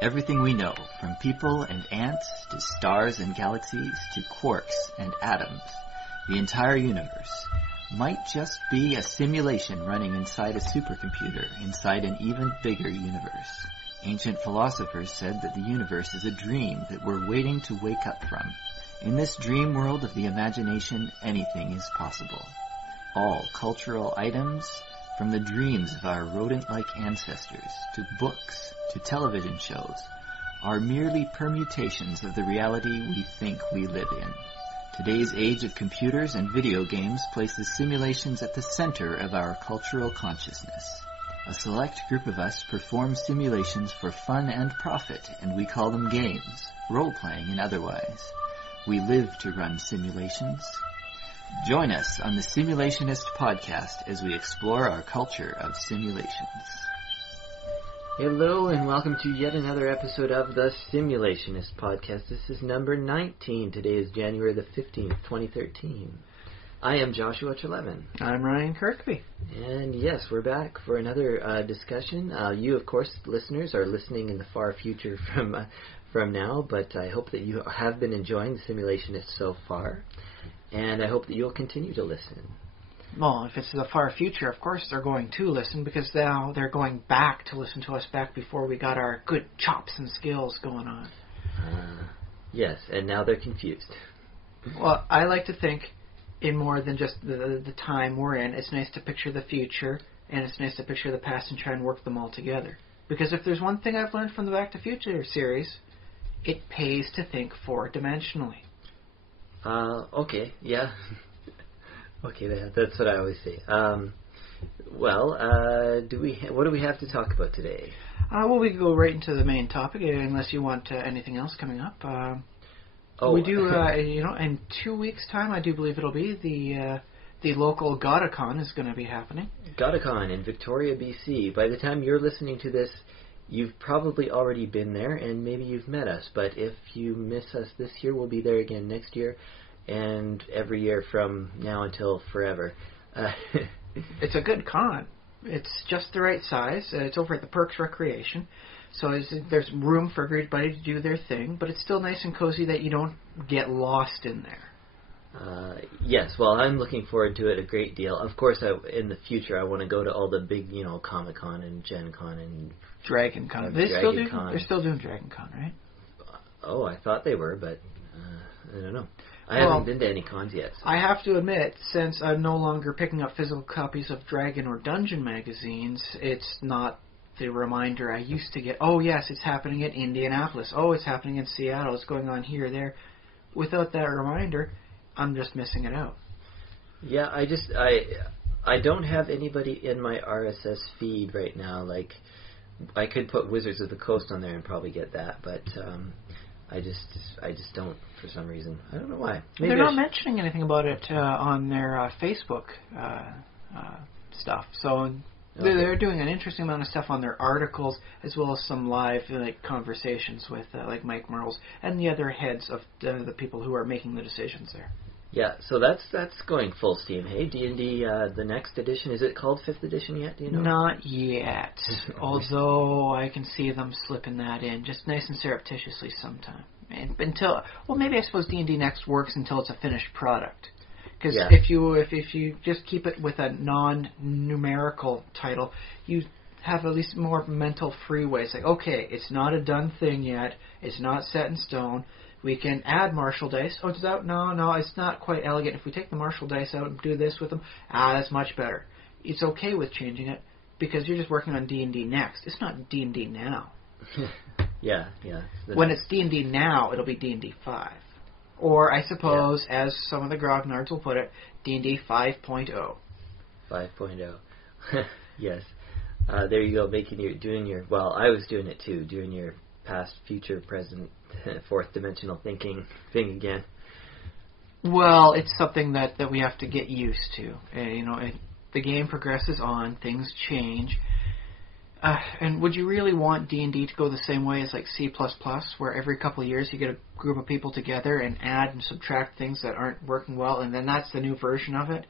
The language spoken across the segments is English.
Everything we know, from people and ants to stars and galaxies to quarks and atoms, the entire universe, might just be a simulation running inside a supercomputer inside an even bigger universe. Ancient philosophers said that the universe is a dream that we're waiting to wake up from. In this dream world of the imagination, anything is possible. All cultural items, from the dreams of our rodent-like ancestors, to books, to television shows, are merely permutations of the reality we think we live in. Today's age of computers and video games places simulations at the center of our cultural consciousness. A select group of us perform simulations for fun and profit, and we call them games, role-playing and otherwise. We live to run simulations. Join us on the Simulationist podcast as we explore our culture of simulations. Hello and welcome to yet another episode of the Simulationist podcast. This is number 19. Today is January the 15th, 2013. I am Joshua Chalevin. I'm Ryan Kirkby. And yes, we're back for another discussion. You, of course, listeners, are listening in the far future from now, but I hope that you have been enjoying the Simulationist so far, and I hope that you'll continue to listen. Well, if it's the far future, of course they're going to listen, because now they're going back to listen to us back before we got our good chops and skills going on. Yes, and now they're confused. Well, I like to think in more than just the time we're in. It's nice to picture the future, and it's nice to picture the past and try and work them all together. Because if there's one thing I've learned from the Back to Future series, it pays to think four-dimensionally. Okay, yeah. Okay, that's what I always say. What do we have to talk about today? Well, we can go right into the main topic, unless you want anything else coming up. We do, in 2 weeks' time, I do believe it'll be, the local GotaCon is going to be happening. GotaCon in Victoria, BC. By the time you're listening to this, you've probably already been there, and maybe you've met us. But if you miss us this year, we'll be there again next year, and every year from now until forever. It's a good con. It's just the right size. It's over at the Perks Recreation. So there's room for everybody to do their thing, but it's still nice and cozy that you don't get lost in there. Yes, well, I'm looking forward to it a great deal. Of course, in the future, I want to go to all the big, Comic-Con and Gen Con and Dragon Con. They're still doing Dragon Con, right? Oh, I thought they were, but I don't know. I haven't been to any cons yet. So. I have to admit, since I'm no longer picking up physical copies of Dragon or Dungeon magazines, it's not the reminder I used to get. Oh, yes, it's happening at Indianapolis. Oh, it's happening in Seattle. It's going on here, there. Without that reminder, I'm just missing it out. Yeah, I don't have anybody in my RSS feed right now. Like, I could put Wizards of the Coast on there and probably get that, but I just don't for some reason. I don't know why. Maybe they're not mentioning anything about it on their Facebook stuff. So they're doing an interesting amount of stuff on their articles, as well as some live conversations with like Mike Merles and the other heads of the people who are making the decisions there. Yeah, so that's going full steam. Hey, D&D, the next edition, is it called 5th edition yet? Do you know? Not yet, although I can see them slipping that in, just nice and surreptitiously sometime. And maybe I suppose D&D Next works until it's a finished product. Because if you just keep it with a non-numerical title, you have at least more mental freeway. It's like, okay, it's not a done thing yet. It's not set in stone. We can add martial dice. Oh, no, it's not quite elegant. If we take the martial dice out and do this with them, that's much better. It's okay with changing it because you're just working on D&D Next. It's not D&D Now. Yeah. When it's D&D Now, it'll be D&D 5. Or, I suppose, as some of the grognards will put it, D&D 5.0. 5.0. Yes. There you go, well, I was doing it too, doing your past, future, present, fourth dimensional thinking thing again. Well, it's something that we have to get used to. The game progresses on, things change. And would you really want D&D to go the same way as like C++, where every couple of years you get a group of people together and add and subtract things that aren't working well, and then that's the new version of it?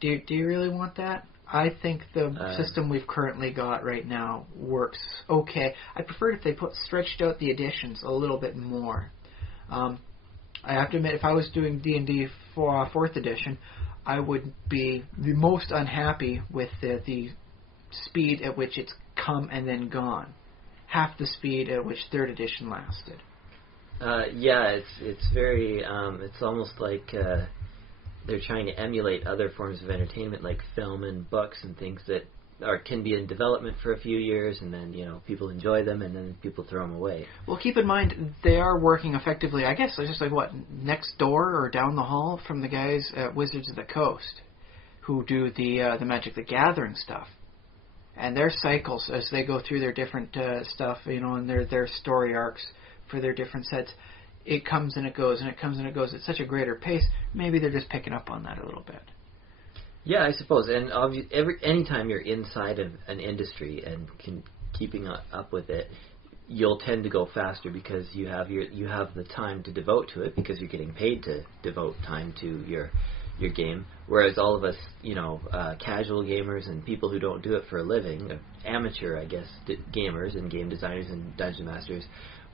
Do you really want that? I think the system we've currently got right now works okay. I prefer it if they stretched out the editions a little bit more. I have to admit, if I was doing D&D for 4th edition, I would be the most unhappy with the speed at which it's come and then gone. Half the speed at which 3rd edition lasted. It's very, it's almost like they're trying to emulate other forms of entertainment like film and books and things that can be in development for a few years, and then people enjoy them and then people throw them away. Well, keep in mind they are working effectively. I guess just like next door or down the hall from the guys at Wizards of the Coast, who do the Magic the Gathering stuff, and their cycles as they go through their different stuff, and their story arcs for their different sets. It comes and it goes, and it comes and it goes at such a greater pace. Maybe they're just picking up on that a little bit. Yeah, I suppose. And anytime you're inside of an industry and keeping up with it, you'll tend to go faster because you have the time to devote to it because you're getting paid to devote time to your game. Whereas all of us, casual gamers and people who don't do it for a living, amateur, I guess, gamers and game designers and dungeon masters,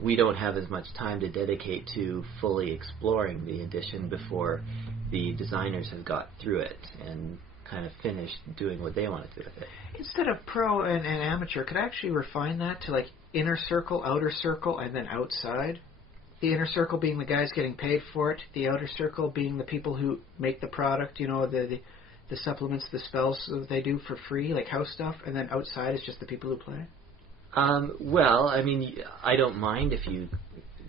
we don't have as much time to dedicate to fully exploring the edition before the designers have got through it and kind of finished doing what they want to do with it. Instead of pro and amateur, could I actually refine that to like inner circle, outer circle, and then outside? The inner circle being the guys getting paid for it, the outer circle being the people who make the product, the supplements, the spells that they do for free, like house stuff, and then outside is just the people who play? Well, I mean, I don't mind if you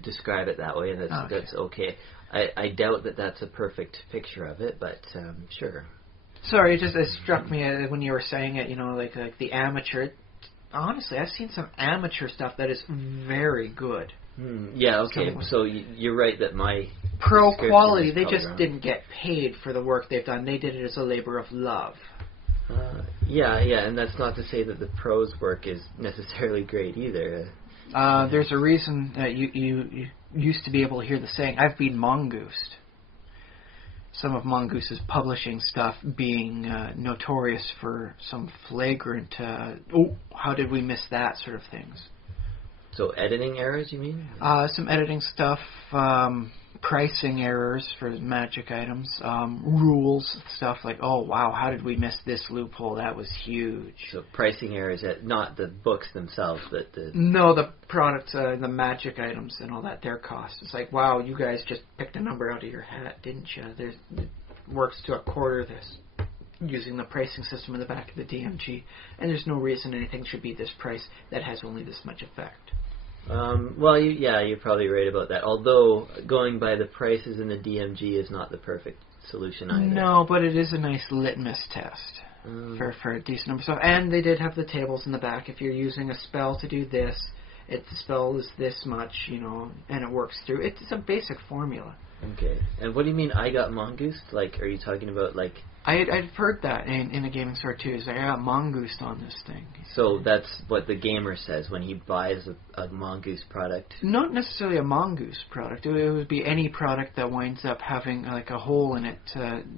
describe it that way, and that's okay. I doubt that that's a perfect picture of it, but sure. Sorry, it struck me when you were saying it, like the amateur. Honestly, I've seen some amateur stuff that is very good. Yeah, okay. So you're right that my pro quality, they just didn't get paid for the work they've done. They did it as a labor of love. Yeah, and that's not to say that the pros work is necessarily great either. There's a reason you used to be able to hear the saying, I've been mongoosed. Some of Mongoose's publishing stuff being notorious for some flagrant, how did we miss that sort of things. So editing errors, you mean? Some editing stuff, pricing errors for magic items, rules, stuff like, oh wow, how did we miss this loophole? That was huge. So pricing errors, not the books themselves, but the... No, the products, the magic items and all that, their cost. It's like, wow, you guys just picked a number out of your hat, didn't you? It works to a quarter this, using the pricing system in the back of the DMG, and there's no reason anything should be this price that has only this much effect. Well, you're probably right about that. Although going by the prices in the DMG is not the perfect solution either. No, but it is a nice litmus test for a decent number of stuff. And they did have the tables in the back. If you're using a spell to do this, the spell is this much, and it works through. It's a basic formula. Okay. And what do you mean I got mongoosed? Like, are you talking about like... I've heard that in a gaming store too. Is I got mongoosed on this thing. So that's what the gamer says when he buys a mongoose product. Not necessarily a mongoose product. It would be any product that winds up having like a hole in it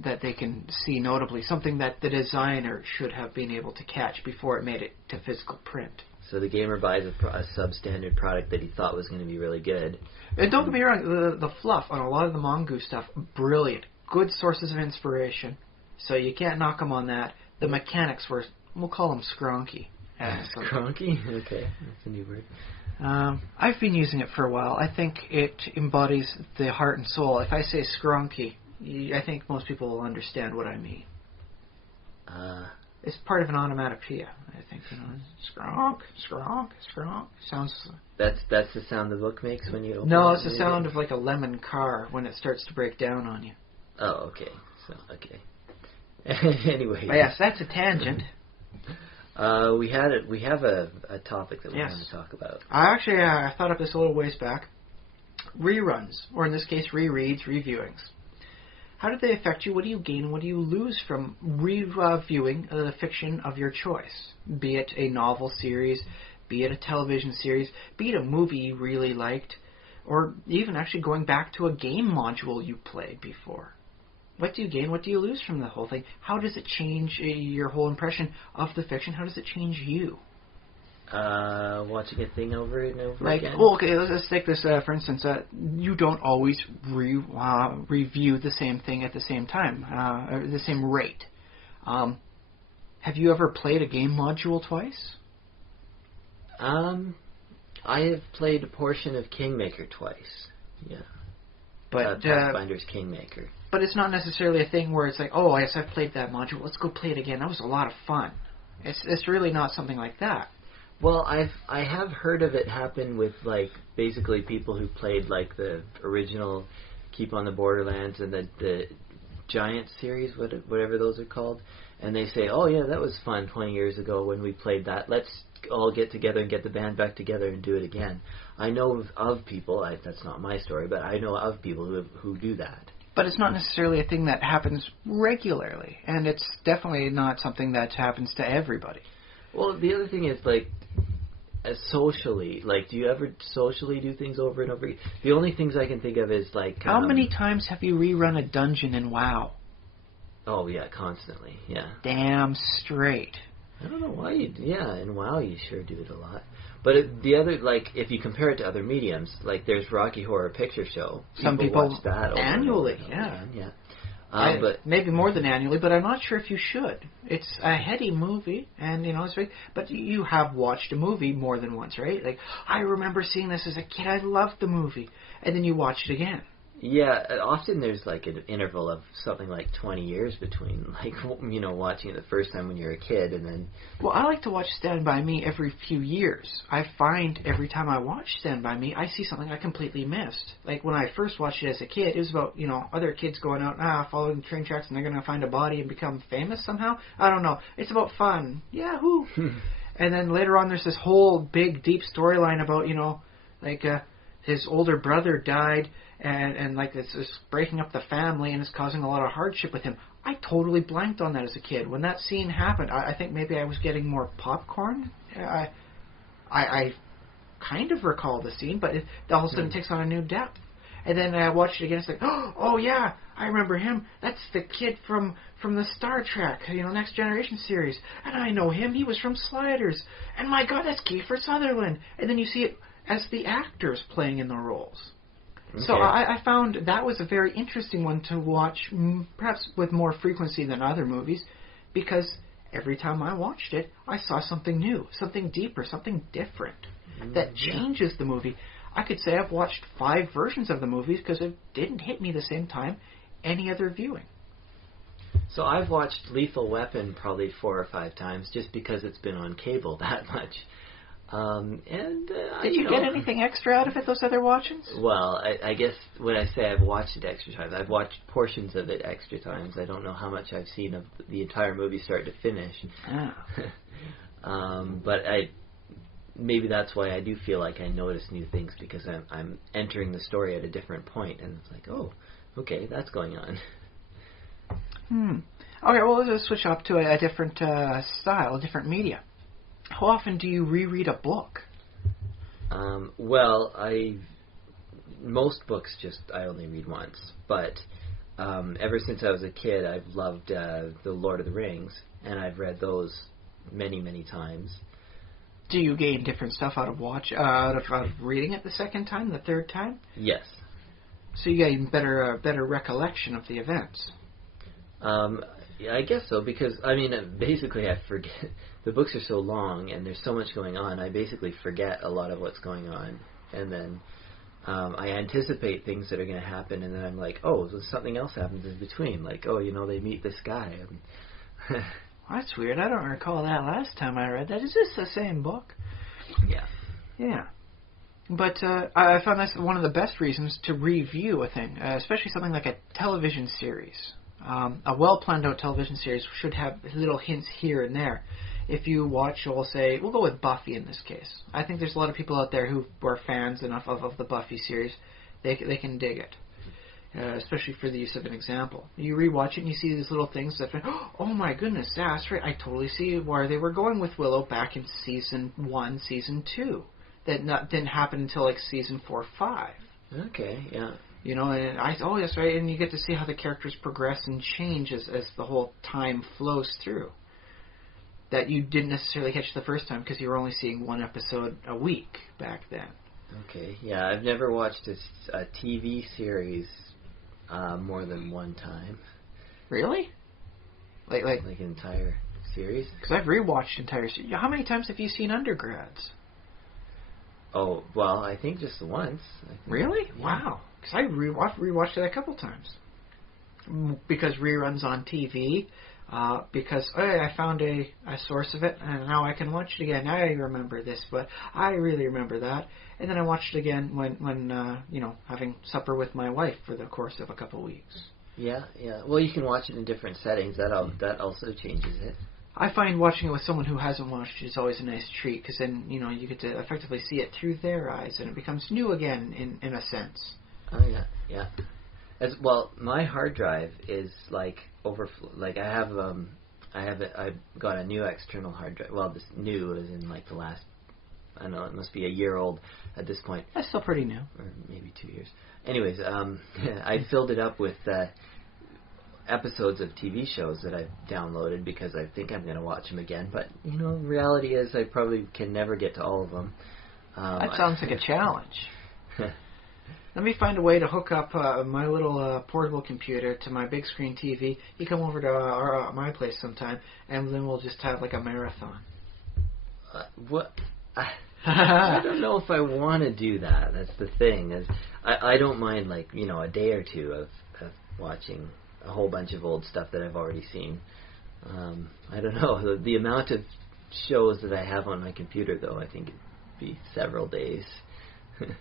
that they can see notably. Something that the designer should have been able to catch before it made it to physical print. So the gamer buys a substandard product that he thought was going to be really good. And don't get me wrong, the fluff on a lot of the mongoose stuff, brilliant. Good sources of inspiration. So you can't knock them on that. The mechanics were, we'll call them skronky. Skronky? Okay, that's a new word. I've been using it for a while. I think it embodies the heart and soul. If I say skronky, I think most people will understand what I mean. It's part of an onomatopoeia, I think. Skronk, skronk, skronk. Sounds. That's the sound the book makes when you open it? No, it's the sound of like a lemon car when it starts to break down on you. Oh, okay. So, okay. Anyway. But yes, that's a tangent. We have a topic that we want to talk about. I thought of this a little ways back. Reruns, or in this case, rereads, reviewings. How do they affect you? What do you gain? What do you lose from reviewing the fiction of your choice? Be it a novel series, be it a television series, be it a movie you really liked, or even actually going back to a game module you played before. What do you gain? What do you lose from the whole thing? How does it change your whole impression of the fiction? How does it change you? Watching a thing over and over again. Well, okay, let's take this for instance. You don't always review the same thing at the same time, or the same rate. Have you ever played a game module twice? I have played a portion of Kingmaker twice. Yeah. But Pathfinder's Kingmaker. But it's not necessarily a thing where it's like, oh, yes, I've played that module. Let's go play it again. That was a lot of fun. It's really not something like that. Well, I have heard of it happen with like basically people who played like the original Keep on the Borderlands and the Giant series, whatever those are called, and they say, oh yeah, that was fun 20 years ago when we played that. Let's all get together and get the band back together and do it again. I know of people, that's not my story, but I know of people who do that. But it's not necessarily a thing that happens regularly, and it's definitely not something that happens to everybody. Well, the other thing is, like, socially, like, do you ever socially do things over and over again? The only things I can think of is, like... How many times have you rerun a dungeon in WoW? Oh, yeah, constantly, yeah. Damn straight. I don't know why in WoW you sure do it a lot. But the other, like, if you compare it to other mediums, like, there's Rocky Horror Picture Show. Some people watch that annually, over yeah. Yeah. But maybe more than annually, but I'm not sure if you should. It's a heady movie, and it's very, but you have watched a movie more than once, right? Like, I remember seeing this as a kid. I loved the movie, and then you watch it again. Yeah, often there's like an interval of something like 20 years between, like, watching it the first time when you're a kid and then... Well, I like to watch Stand By Me every few years. I find every time I watch Stand By Me, I see something I completely missed. Like, when I first watched it as a kid, it was about, other kids going out, following the train tracks, and they're going to find a body and become famous somehow. I don't know. It's about fun. Yahoo! And then later on, there's this whole big, deep storyline about, his older brother died, and like it's breaking up the family, and it's causing a lot of hardship with him. I totally blanked on that as a kid. When that scene happened, I think maybe I was getting more popcorn. I kind of recall the scene, but all of a sudden it takes on a new depth. And then I watched it again. It's like, oh yeah, I remember him. That's the kid from the Star Trek, Next Generation series, and I know him. He was from Sliders, and my God, that's Kiefer Sutherland. And then you see it as the actors playing in the roles. Okay. So I found that was a very interesting one to watch, perhaps with more frequency than other movies, because every time I watched it, I saw something new, something deeper, something different that changes the movie. I could say I've watched 5 versions of the movies because it didn't hit me the same time any other viewing. So I've watched Lethal Weapon probably 4 or 5 times just because it's been on cable that much. Did you get anything extra out of it, those other watchings? Well, I guess when I say I've watched it extra times, I've watched portions of it extra times. I don't know how much I've seen of the entire movie start to finish. But maybe that's why I do feel like I notice new things, because I'm entering the story at a different point, and it's like, oh, okay, that's going on. Okay, well, let's switch up to a different style, a different media. How often do you reread a book? Well, most books I only read once, but ever since I was a kid, I've loved The Lord of the Rings, and I've read those many, many times. Do you gain different stuff out of reading it the second time, the third time? Yes. So you get a better recollection of the events. Yeah, I guess so, because, basically I forget. The books are so long, and there's so much going on, I basically forget a lot of what's going on. And then I anticipate things that are going to happen, and then I'm like, oh, so something else happens in between. Like, oh, they meet this guy. And that's weird. I don't recall that last time I read that. Is this the same book? Yeah. Yeah. But I found that's one of the best reasons to review a thing, especially something like a television series. A well-planned out television series should have little hints here and there. If you watch, we'll go with Buffy in this case. I think there's a lot of people out there who are fans enough of the Buffy series, they can dig it. Especially for the use of an example. You rewatch it and you see these little things that, oh my goodness, that's right, I totally see where they were going with Willow back in season 1, season 2. That didn't happen until like season 4 or 5. Okay, yeah. You know, and that's right, and you get to see how the characters progress and change as the whole time flows through. That you didn't necessarily catch the first time because you were only seeing one episode a week back then. Okay, yeah, I've never watched a TV series more than one time. Really? Like an entire series? Because I've rewatched entire series. How many times have you seen Undergrads? Oh, well, I think just once. Really? Yeah. Wow. Because I've rewatched it a couple times. Because reruns on TV. Because I found a source of it, and now I can watch it again. I remember this, but I really remember that. And then I watched it again when having supper with my wife for the course of a couple of weeks. Yeah. Well, you can watch it in different settings. That also changes it. I find watching it with someone who hasn't watched it is always a nice treat, because then, you get to effectively see it through their eyes, and it becomes new again, in a sense. Oh, yeah. As well, my hard drive is like overflow. Like I've got a new external hard drive. Well, this new is in like the last, I don't know, it must be a year old at this point. That's still pretty new. Or maybe 2 years. Anyways, I filled it up with episodes of TV shows that I've downloaded because I think I'm going to watch them again. But, reality is I probably can never get to all of them. That sounds like a challenge. Let me find a way to hook up my little portable computer to my big screen TV. You come over to my place sometime, and then we'll just have like a marathon. What? I don't know if I want to do that. That's the thing. I don't mind like a day or two of watching a whole bunch of old stuff that I've already seen. I don't know the amount of shows that I have on my computer though. I think it'd be several days.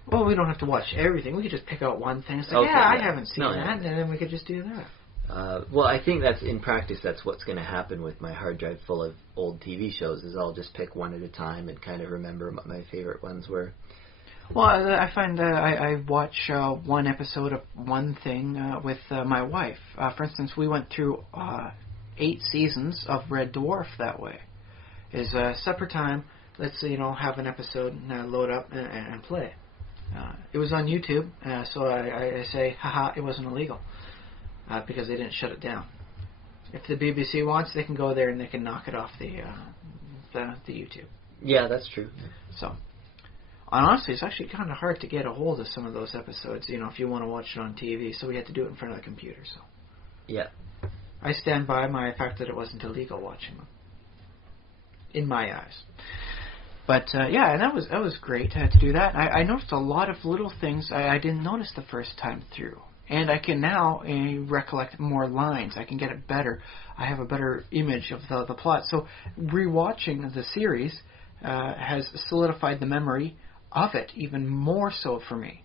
Well, we don't have to watch everything. We could just pick out one thing. It's like, okay, I haven't seen that, and then we could just do that. Well, I think that's in practice. That's what's going to happen with my hard drive full of old TV shows. Is I'll just pick one at a time and kind of remember what my favorite ones were. Well, I find I watch one episode of one thing with my wife. For instance, we went through 8 seasons of Red Dwarf that way. Is supper time. Let's have an episode load up and play. It was on YouTube, so I say, haha, it wasn't illegal, because they didn't shut it down. If the BBC wants, they can go there and they can knock it off the YouTube. Yeah, that's true. So, honestly, it's actually kind of hard to get a hold of some of those episodes, if you want to watch it on TV, so we had to do it in front of the computer, so. Yeah. I stand by my fact that it wasn't illegal watching them. In my eyes. But, and that was great to do that. I noticed a lot of little things I didn't notice the first time through. And I can now recollect more lines. I can get it better. I have a better image of the plot. So rewatching the series has solidified the memory of it even more so for me.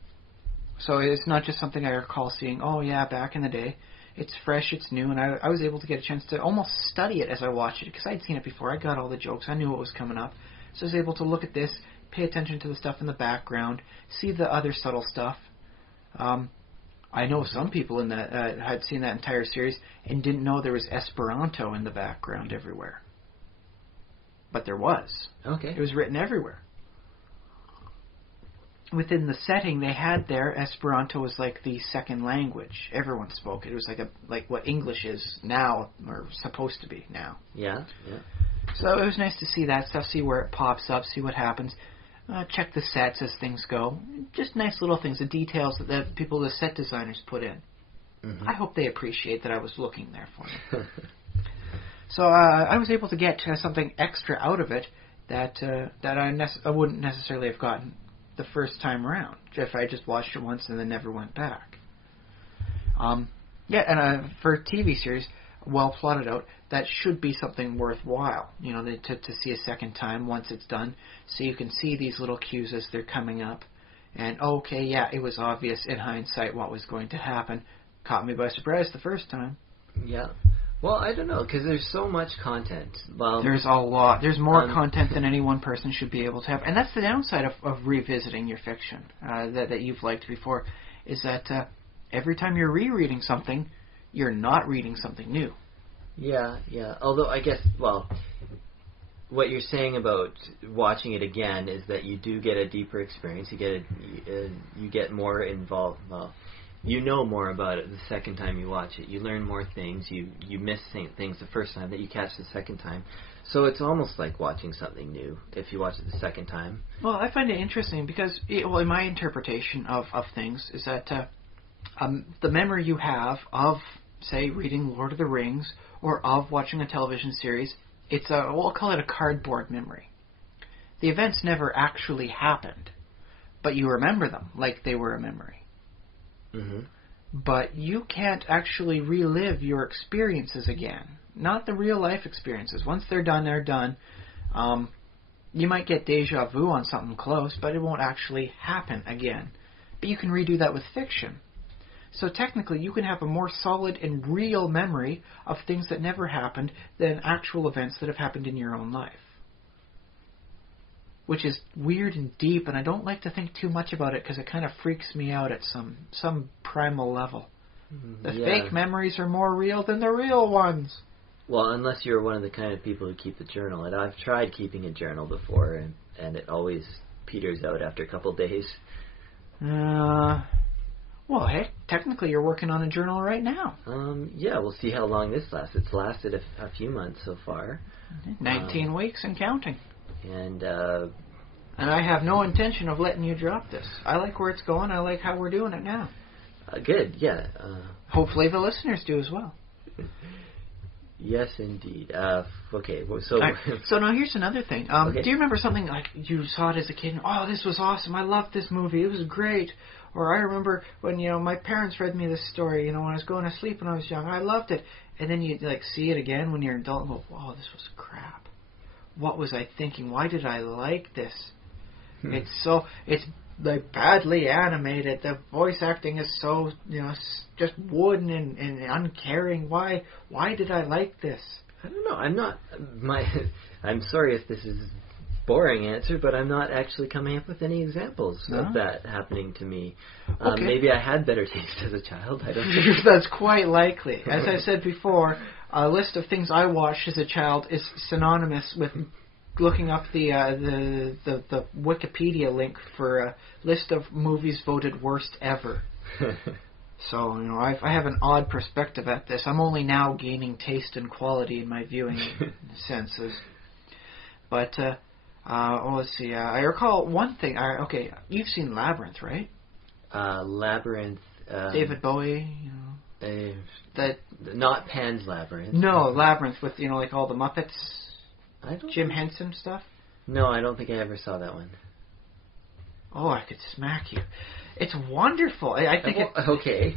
So it's not just something I recall seeing, back in the day. It's fresh, it's new, and I was able to get a chance to almost study it as I watched it, because I'd seen it before. I got all the jokes. I knew what was coming up. So I was able to look at this, pay attention to the stuff in the background, see the other subtle stuff. I know some people in that had seen that entire series and didn't know there was Esperanto in the background everywhere. But there was. Okay. It was written everywhere. Within the setting they had there, Esperanto was like the second language. Everyone spoke it. It was like what English is now, or supposed to be now. Yeah. So it was nice to see that stuff, see where it pops up, see what happens. Check the sets as things go. Just nice little things, the details that the set designers put in. Mm-hmm. I hope they appreciate that I was looking there for them. So I was able to get something extra out of it that I wouldn't necessarily have gotten the first time around if I just watched it once and then never went back. And for a TV series, well plotted out, that should be something worthwhile, to see a second time once it's done, so you can see these little cues as they're coming up, and it was obvious in hindsight what was going to happen. Caught me by surprise the first time. Yeah. Well, I don't know, because there's so much content. Well, there's a lot. There's more content than any one person should be able to have, and that's the downside of revisiting your fiction that you've liked before, is that every time you're rereading something, you're not reading something new. Yeah. Although I guess, what you're saying about watching it again is that you do get a deeper experience. You get more involved. Well, you know more about it the second time you watch it. You learn more things. You miss things the first time that you catch the second time. So it's almost like watching something new if you watch it the second time. Well, I find it interesting because, in my interpretation of things is that the memory you have of, say, reading Lord of the Rings or of watching a television series, it's we'll call it a cardboard memory. The events never actually happened, but you remember them like they were a memory. Mm-hmm. But you can't actually relive your experiences again. Not the real life experiences. Once they're done, they're done. You might get deja vu on something close, but it won't actually happen again. But you can redo that with fiction. So technically, you can have a more solid and real memory of things that never happened than actual events that have happened in your own life. Which is weird and deep, and I don't like to think too much about it because it kind of freaks me out at some primal level. The fake memories are more real than the real ones. Well, unless you're one of the kind of people who keep the journal. And I've tried keeping a journal before, and it always peters out after a couple of days. Well, hey, technically you're working on a journal right now. Yeah, we'll see how long this lasts. It's lasted a few months so far. 19 weeks and counting. And I have no intention of letting you drop this. I like where it's going. I like how we're doing it now. Good, yeah. Hopefully the listeners do as well. Yes, indeed. Okay, so... Right. So now here's another thing. Okay. Do you remember something like you saw it as a kid and, oh, this was awesome, I loved this movie, it was great. Or I remember when, my parents read me this story, when I was going to sleep when I was young, I loved it. And then you, see it again when you're an adult and go, wow, this was crap. What was I thinking? Why did I like this? It's like badly animated. The voice acting is so, just wooden and uncaring. Why did I like this? I don't know. I'm sorry if this is a boring answer, but I'm not actually coming up with any examples of that happening to me. Okay. Maybe I had better taste as a child. I don't know. That's quite likely. As I said before, a list of things I watched as a child is synonymous with looking up the Wikipedia link for a list of movies voted worst ever. So, I have an odd perspective at this. I'm only now gaining taste and quality in my viewing senses. But, let's see. I recall one thing. Okay, you've seen Labyrinth, right? Labyrinth. David Bowie, Not Pan's Labyrinth. No, Labyrinth with, like all the Muppets. Jim think... Henson stuff? No, I don't think I ever saw that one. Oh, I could smack you. It's wonderful. I think okay.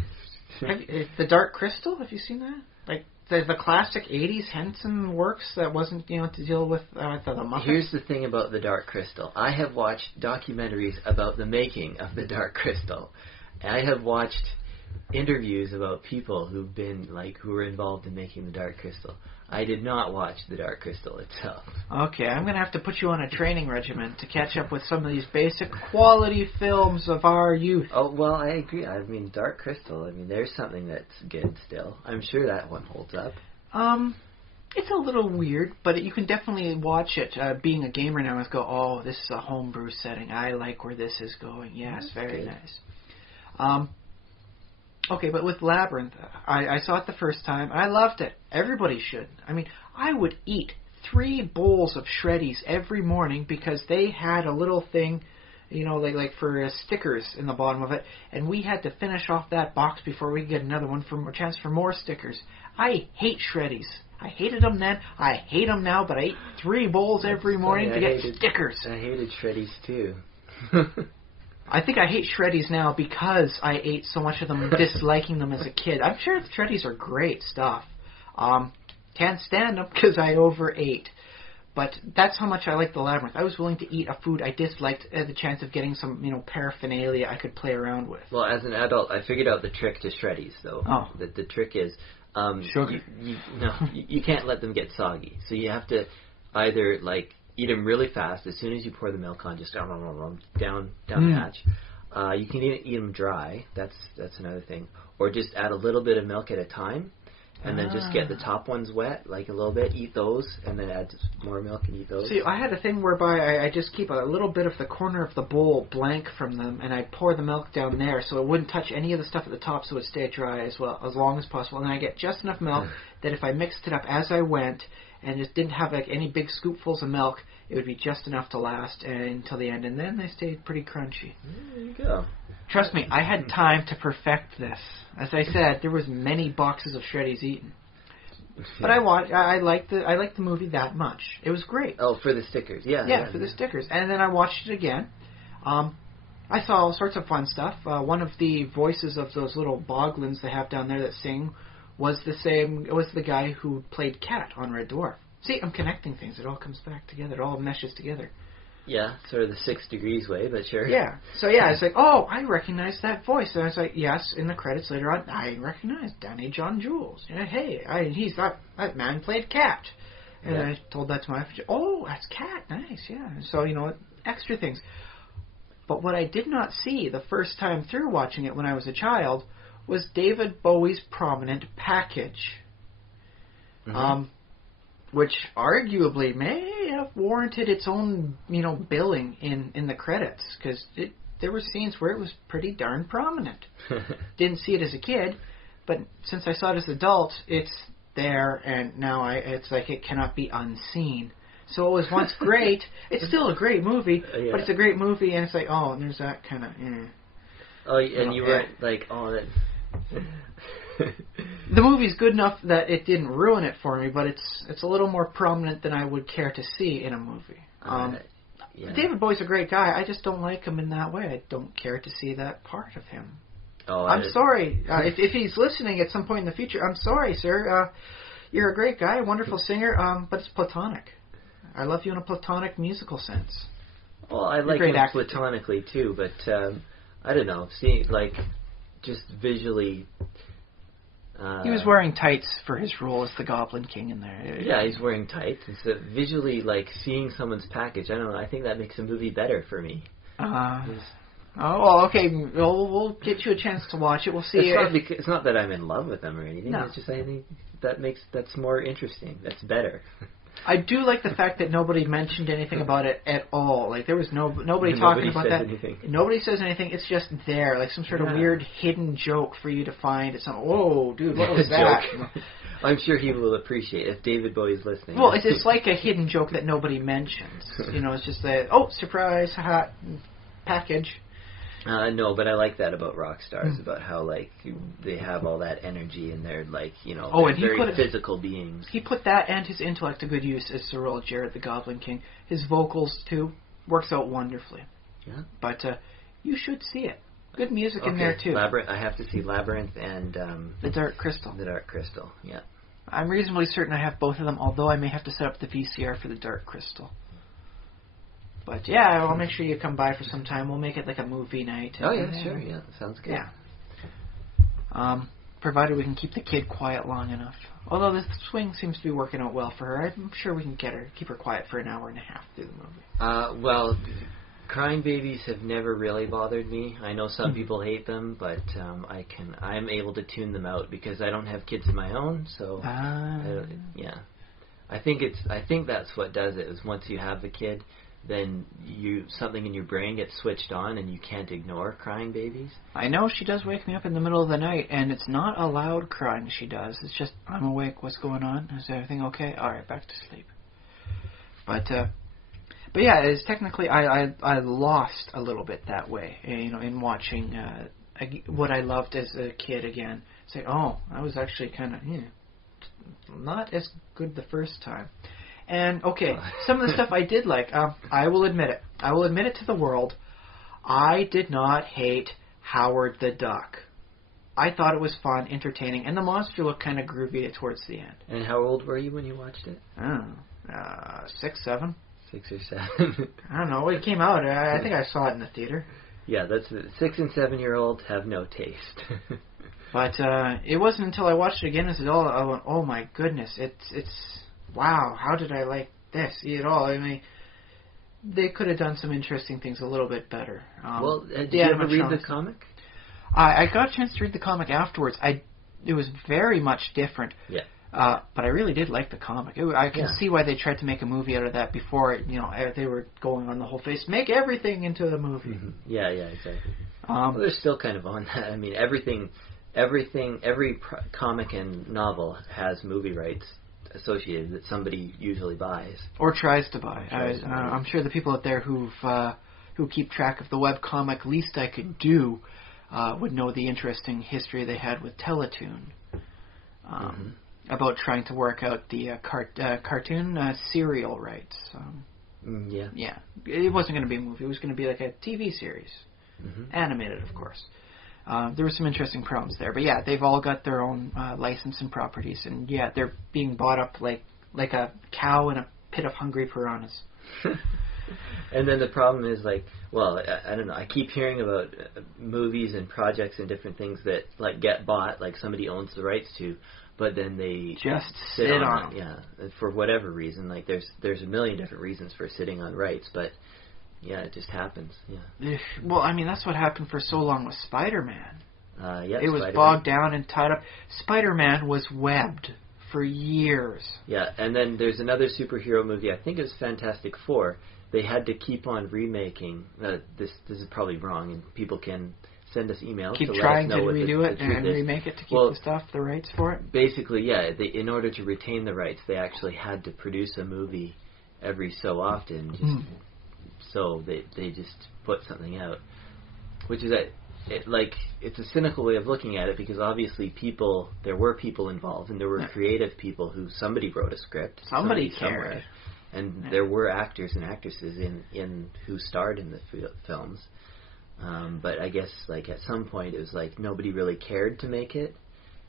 The Dark Crystal, have you seen that? Like the classic 80s Henson works that wasn't, to deal with the Muppets. Here's the thing about the Dark Crystal. I have watched documentaries about the making of the Dark Crystal. I have watched interviews about people who were involved in making the Dark Crystal. I did not watch the Dark Crystal itself. Okay, I'm going to have to put you on a training regimen to catch up with some of these basic quality films of our youth. Oh, well, I agree. Dark Crystal, there's something that's good still. I'm sure that one holds up. It's a little weird, but you can definitely watch it. Being a gamer now, and go, oh, this is a homebrew setting. I like where this is going. Yes, very nice. Okay, but with Labyrinth, I saw it the first time. I loved it. Everybody should. I would eat 3 bowls of Shreddies every morning because they had a little thing, like for stickers in the bottom of it, and we had to finish off that box before we could get another one for a chance for more stickers. I hate Shreddies. I hated them then. I hate them now, but I ate 3 bowls every morning to get stickers. I hated Shreddies too. I think I hate Shreddies now because I ate so much of them, disliking them as a kid. I'm sure the Shreddies are great stuff. Can't stand them because I overate. But that's how much I like the Labyrinth. I was willing to eat a food I disliked as a chance of getting some, paraphernalia I could play around with. Well, as an adult, I figured out the trick to Shreddies, though. Oh. The trick is... sugar. You can't let them get soggy. So you have to either, eat them really fast as soon as you pour the milk on, just down the hatch. You can eat them dry. That's another thing. Or just add a little bit of milk at a time, and then just get the top ones wet, like a little bit, eat those, and then add more milk and eat those. See, I had a thing whereby I just keep a little bit of the corner of the bowl blank from them, and I pour the milk down there so it wouldn't touch any of the stuff at the top, so it would stay dry as long as possible. And then I get just enough milk that if I mixed it up as I went and just didn't have like any big scoopfuls of milk, it would be just enough to last until the end, and then they stayed pretty crunchy. There you go. Trust me, I had time to perfect this. As I said, there was many boxes of Shreddies eaten. But I liked the movie that much. It was great. Oh, for the stickers, yeah, for the stickers. And then I watched it again. I saw all sorts of fun stuff. One of the voices of those little boglins they have down there that sing was the guy who played Cat on Red Dwarf. See, I'm connecting things. It all comes back together. It all meshes together. Yeah, sort of the 6 Degrees way, but sure. Yeah. So yeah, it's like, oh, I recognize that voice. And I was like, yes, in the credits later on, I recognize Danny John Jules. You know, hey, that man played Cat. And I told that to my wife. Oh, that's Cat. Nice, yeah. So, extra things. But what I did not see the first time through watching it when I was a child was David Bowie's prominent package. Mm-hmm. Which arguably may have warranted its own, billing in the credits, because there were scenes where it was pretty darn prominent. Didn't see it as a kid, but since I saw it as an adult, it's there, and now it's like it cannot be unseen. So it was once great. It's still a great movie, but it's a great movie, and it's like, oh, and there's that kind of. Oh, and you weren't like, oh, that. The movie's good enough that it didn't ruin it for me, but it's a little more prominent than I would care to see in a movie. David Bowie's a great guy. I just don't like him in that way. I don't care to see that part of him. Oh, I'm sorry. If he's listening at some point in the future, I'm sorry, sir. You're a great guy, a wonderful singer, but it's platonic. I love you in a platonic musical sense. Well, I like him platonically too, but I don't know. See, like, just visually. He was wearing tights for his role as the Goblin King in there. Yeah, he's wearing tights. And so visually, like, seeing someone's package, I don't know, I think that makes a movie better for me. Okay. We'll get you a chance to watch it. We'll see. It's not that I'm in love with them or anything. No. It's just I think that's more interesting. That's better. I do like the fact that nobody mentioned anything about it at all. Like, there was nobody talking about that. Anything. Nobody says anything. It's just there, like some sort of weird hidden joke for you to find. It's whoa, dude, what was that? I'm sure he will appreciate it if David Bowie's listening. Well, it's like a hidden joke that nobody mentions. It's just that, surprise, hot package. No, but I like that about rock stars, about how, like, they have all that energy and they're, like, and very physical beings. He put that and his intellect to good use as Sir Earl Jarrett, the Goblin King. His vocals, too, works out wonderfully. Yeah. But you should see it. Good music in there, too. I have to see Labyrinth and... The Dark Crystal. The Dark Crystal, yeah. I'm reasonably certain I have both of them, although I may have to set up the VCR for the Dark Crystal. But yeah, I'll make sure you come by for some time. We'll make it like a movie night. Oh yeah, sure, yeah, sounds good. Yeah. Provided we can keep the kid quiet long enough. Although the swing seems to be working out well for her, I'm sure we can keep her quiet for an hour and a half through the movie. Well, crying babies have never really bothered me. I know some people hate them, but I'm able to tune them out because I don't have kids of my own. So yeah, I think that's what does it. Is once you have a kid, then something in your brain gets switched on and you can't ignore crying babies. I know she does wake me up in the middle of the night, and it's not a loud crying she does. It's just, I'm awake, what's going on? Is everything okay? Alright, back to sleep. But yeah, it's technically, I lost a little bit that way, in watching what I loved as a kid again. It's like, I was actually kind of, not as good the first time. And, okay, some of the stuff I did like, I will admit it. I will admit it to the world. I did not hate Howard the Duck. I thought it was fun, entertaining, and the monster looked kind of groovy towards the end. And how old were you when you watched it? I don't know, 6, 7. 6 or 7. I don't know. It came out. I think I saw it in the theater. Yeah, that's 6 and 7-year-olds have no taste. But it wasn't until I watched it again as an adult, I went, oh my goodness, it's wow, how did I like this at all? I mean, they could have done some interesting things a little bit better. Did you ever read the comic? I got a chance to read the comic afterwards. I very much different. Yeah. But I really did like the comic. I can see why they tried to make a movie out of that before. They were going on the whole face, make everything into a movie. Mm-hmm. Yeah, exactly. Well, they're still kind of on that. I mean, every comic and novel has movie rights associated that somebody usually buys or tries to buy. I'm sure the people out there who keep track of the web comic Least I Could Do would know the interesting history they had with Teletoon. About trying to work out the cartoon serial rights. Yeah. It wasn't going to be a movie. It was going to be like a TV series. Animated, of course. There were some interesting problems there. But yeah, they've all got their own license and properties. And yeah, they're being bought up like a cow in a pit of hungry piranhas. And then the problem is I don't know. I keep hearing about movies and projects and different things that get bought, like somebody owns the rights to, but then they just sit on them. Yeah, for whatever reason. There's a million different reasons for sitting on rights, but yeah, it just happens. Yeah. Well, I mean, that's what happened for so long with Spider-Man. It was bogged down and tied up. Spider-Man was webbed for years. Yeah, and then there's another superhero movie. I think it was Fantastic Four. They had to keep on remaking. This is probably wrong, and people can send us emails. Keep trying to redo it and remake it to keep the rights for it? Basically, yeah. In order to retain the rights, they actually had to produce a movie every so often, so they just put something out. Which is it's a cynical way of looking at it, because obviously there were people involved, and there were creative people somebody wrote a script. Somebody cared. And there were actors and actresses in who starred in the films. But I guess at some point it was nobody really cared to make it,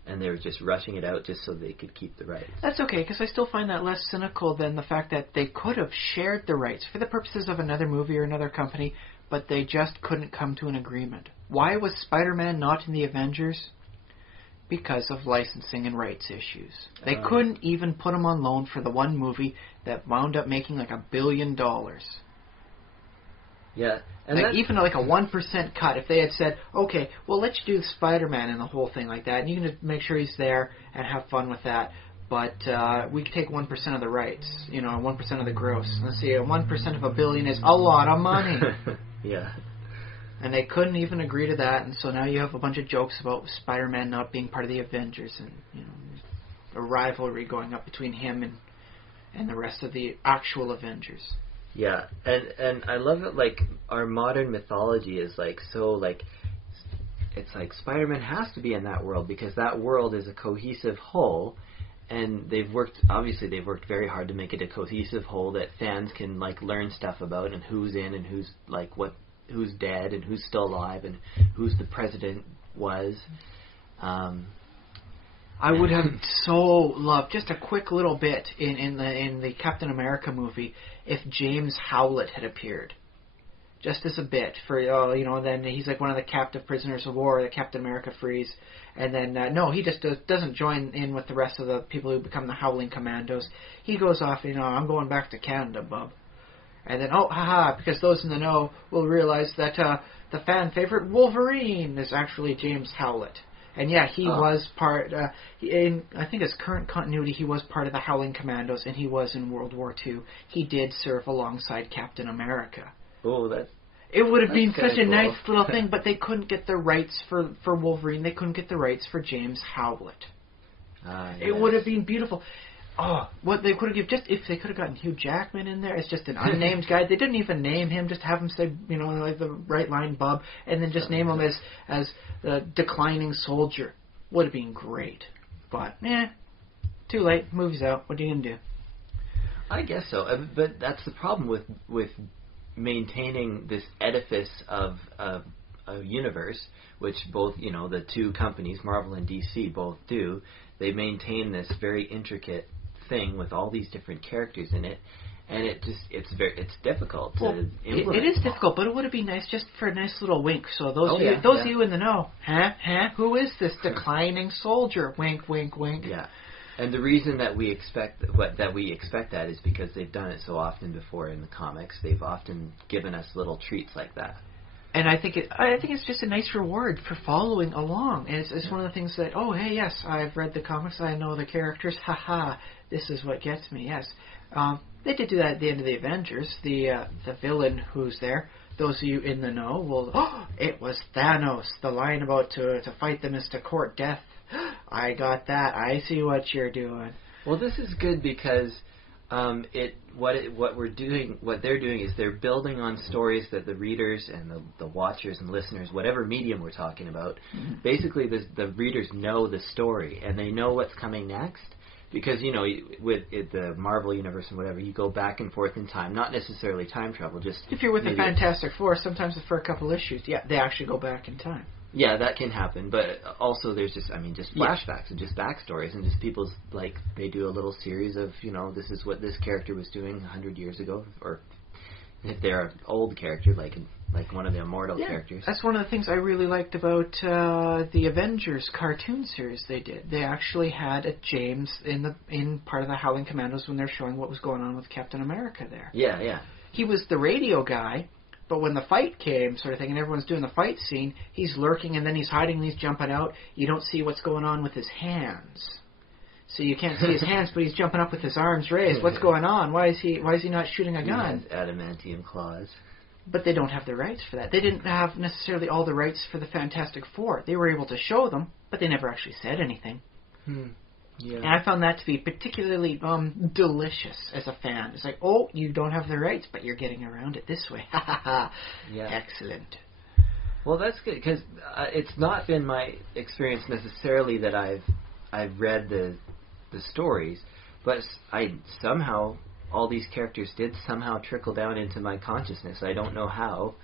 and they were just rushing it out just so they could keep the rights. That's okay, because I still find that less cynical than the fact that they could have shared the rights for the purposes of another movie or another company, but they just couldn't come to an agreement. Why was Spider-Man not in the Avengers? Because of licensing and rights issues. They couldn't even put him on loan for the one movie that wound up making $1 billion. Yeah. And even a 1% cut, if they had said, okay, well, let's do Spider-Man and the whole thing like that, and you can just make sure he's there and have fun with that, but we could take 1% of the rights, 1% of the gross. Let's see, 1% of $1 billion is a lot of money. Yeah. And they couldn't even agree to that, and so now you have a bunch of jokes about Spider-Man not being part of the Avengers, and a rivalry going up between him and the rest of the actual Avengers. Yeah, and I love it. Our modern mythology is it's Spider-Man has to be in that world because that world is a cohesive whole, and they've worked very hard to make it a cohesive whole that fans can learn stuff about, and who's in and who's who's dead and who's still alive and who's the president was. I would have so loved just a quick little bit in the Captain America movie if James Howlett had appeared, just as a bit for then he's one of the captive prisoners of war that Captain America frees, and then no, he just doesn't join in with the rest of the people who become the Howling Commandos. He goes off, I'm going back to Canada, bub. And then, because those in the know will realize that the fan favorite Wolverine is actually James Howlett. And yeah, he was part, in I think his current continuity, he was part of the Howling Commandos, and he was in World War II. He did serve alongside Captain America. Oh, it would have been such a cool. nice little thing, but they couldn't get the rights for Wolverine. They couldn't get the rights for James Howlett. Yes. It would have been beautiful. What they could have given, if they could have gotten Hugh Jackman in there as just an unnamed guy. They didn't even name him, just have him say, the right line, bub, and then just name him as the declining soldier. Would have been great. But, too late. Movie's out. What are you going to do? I guess so. But that's the problem with maintaining this edifice of a universe, which both, the two companies, Marvel and DC, both do. They maintain this very intricate thing with all these different characters in it, and it's difficult to implement. It is difficult, but it would have been nice just for a nice little wink. So those of you in the know, who is this declining soldier? Wink, wink, wink. Yeah, and the reason that we expect that is because they've done it so often before in the comics. They've often given us little treats like that. And I think it's just a nice reward for following along. And it's one of the things that, oh, hey, yes, I've read the comics, I know the characters, haha, this is what gets me, yes. They did do that at the end of the Avengers. The villain who's there, those of you in the know will, oh, it was Thanos, the line about to fight them is to court death. I got that. I see what you're doing. Well, this is good because what they're doing is they're building on stories that the readers and the watchers and listeners, whatever medium we're talking about, basically the readers know the story and they know what's coming next. Because, you know, with the Marvel Universe and whatever, you go back and forth in time. Not necessarily time travel, just... If you're with the Fantastic Four, sometimes for a couple issues, yeah, they actually go back in time. Yeah, that can happen. But also there's just flashbacks and just backstories. And just people's, like, they do a little series of, you know, this is what this character was doing 100 years ago. Or if they're an old character, like one of the immortal characters. That's one of the things I really liked about the Avengers cartoon series they did. They actually had a James in part of the Howling Commandos when they're showing what was going on with Captain America there. Yeah, yeah. He was the radio guy, but when the fight came, sort of thing, and everyone's doing the fight scene, he's lurking and then he's hiding and he's jumping out. You don't see what's going on with his hands. So you can't see his hands, but he's jumping up with his arms raised. What's going on? Why is he not shooting a gun? He has adamantium claws. But they don't have the rights for that. They didn't have necessarily all the rights for the Fantastic Four. They were able to show them, but they never actually said anything. Yeah. And I found that to be particularly delicious as a fan. It's like, oh, you don't have the rights, but you're getting around it this way. Ha ha ha. Yeah. Excellent. Well, that's good, because it's not been my experience necessarily that I've read the stories, but I somehow... all these characters did somehow trickle down into my consciousness. I don't know how.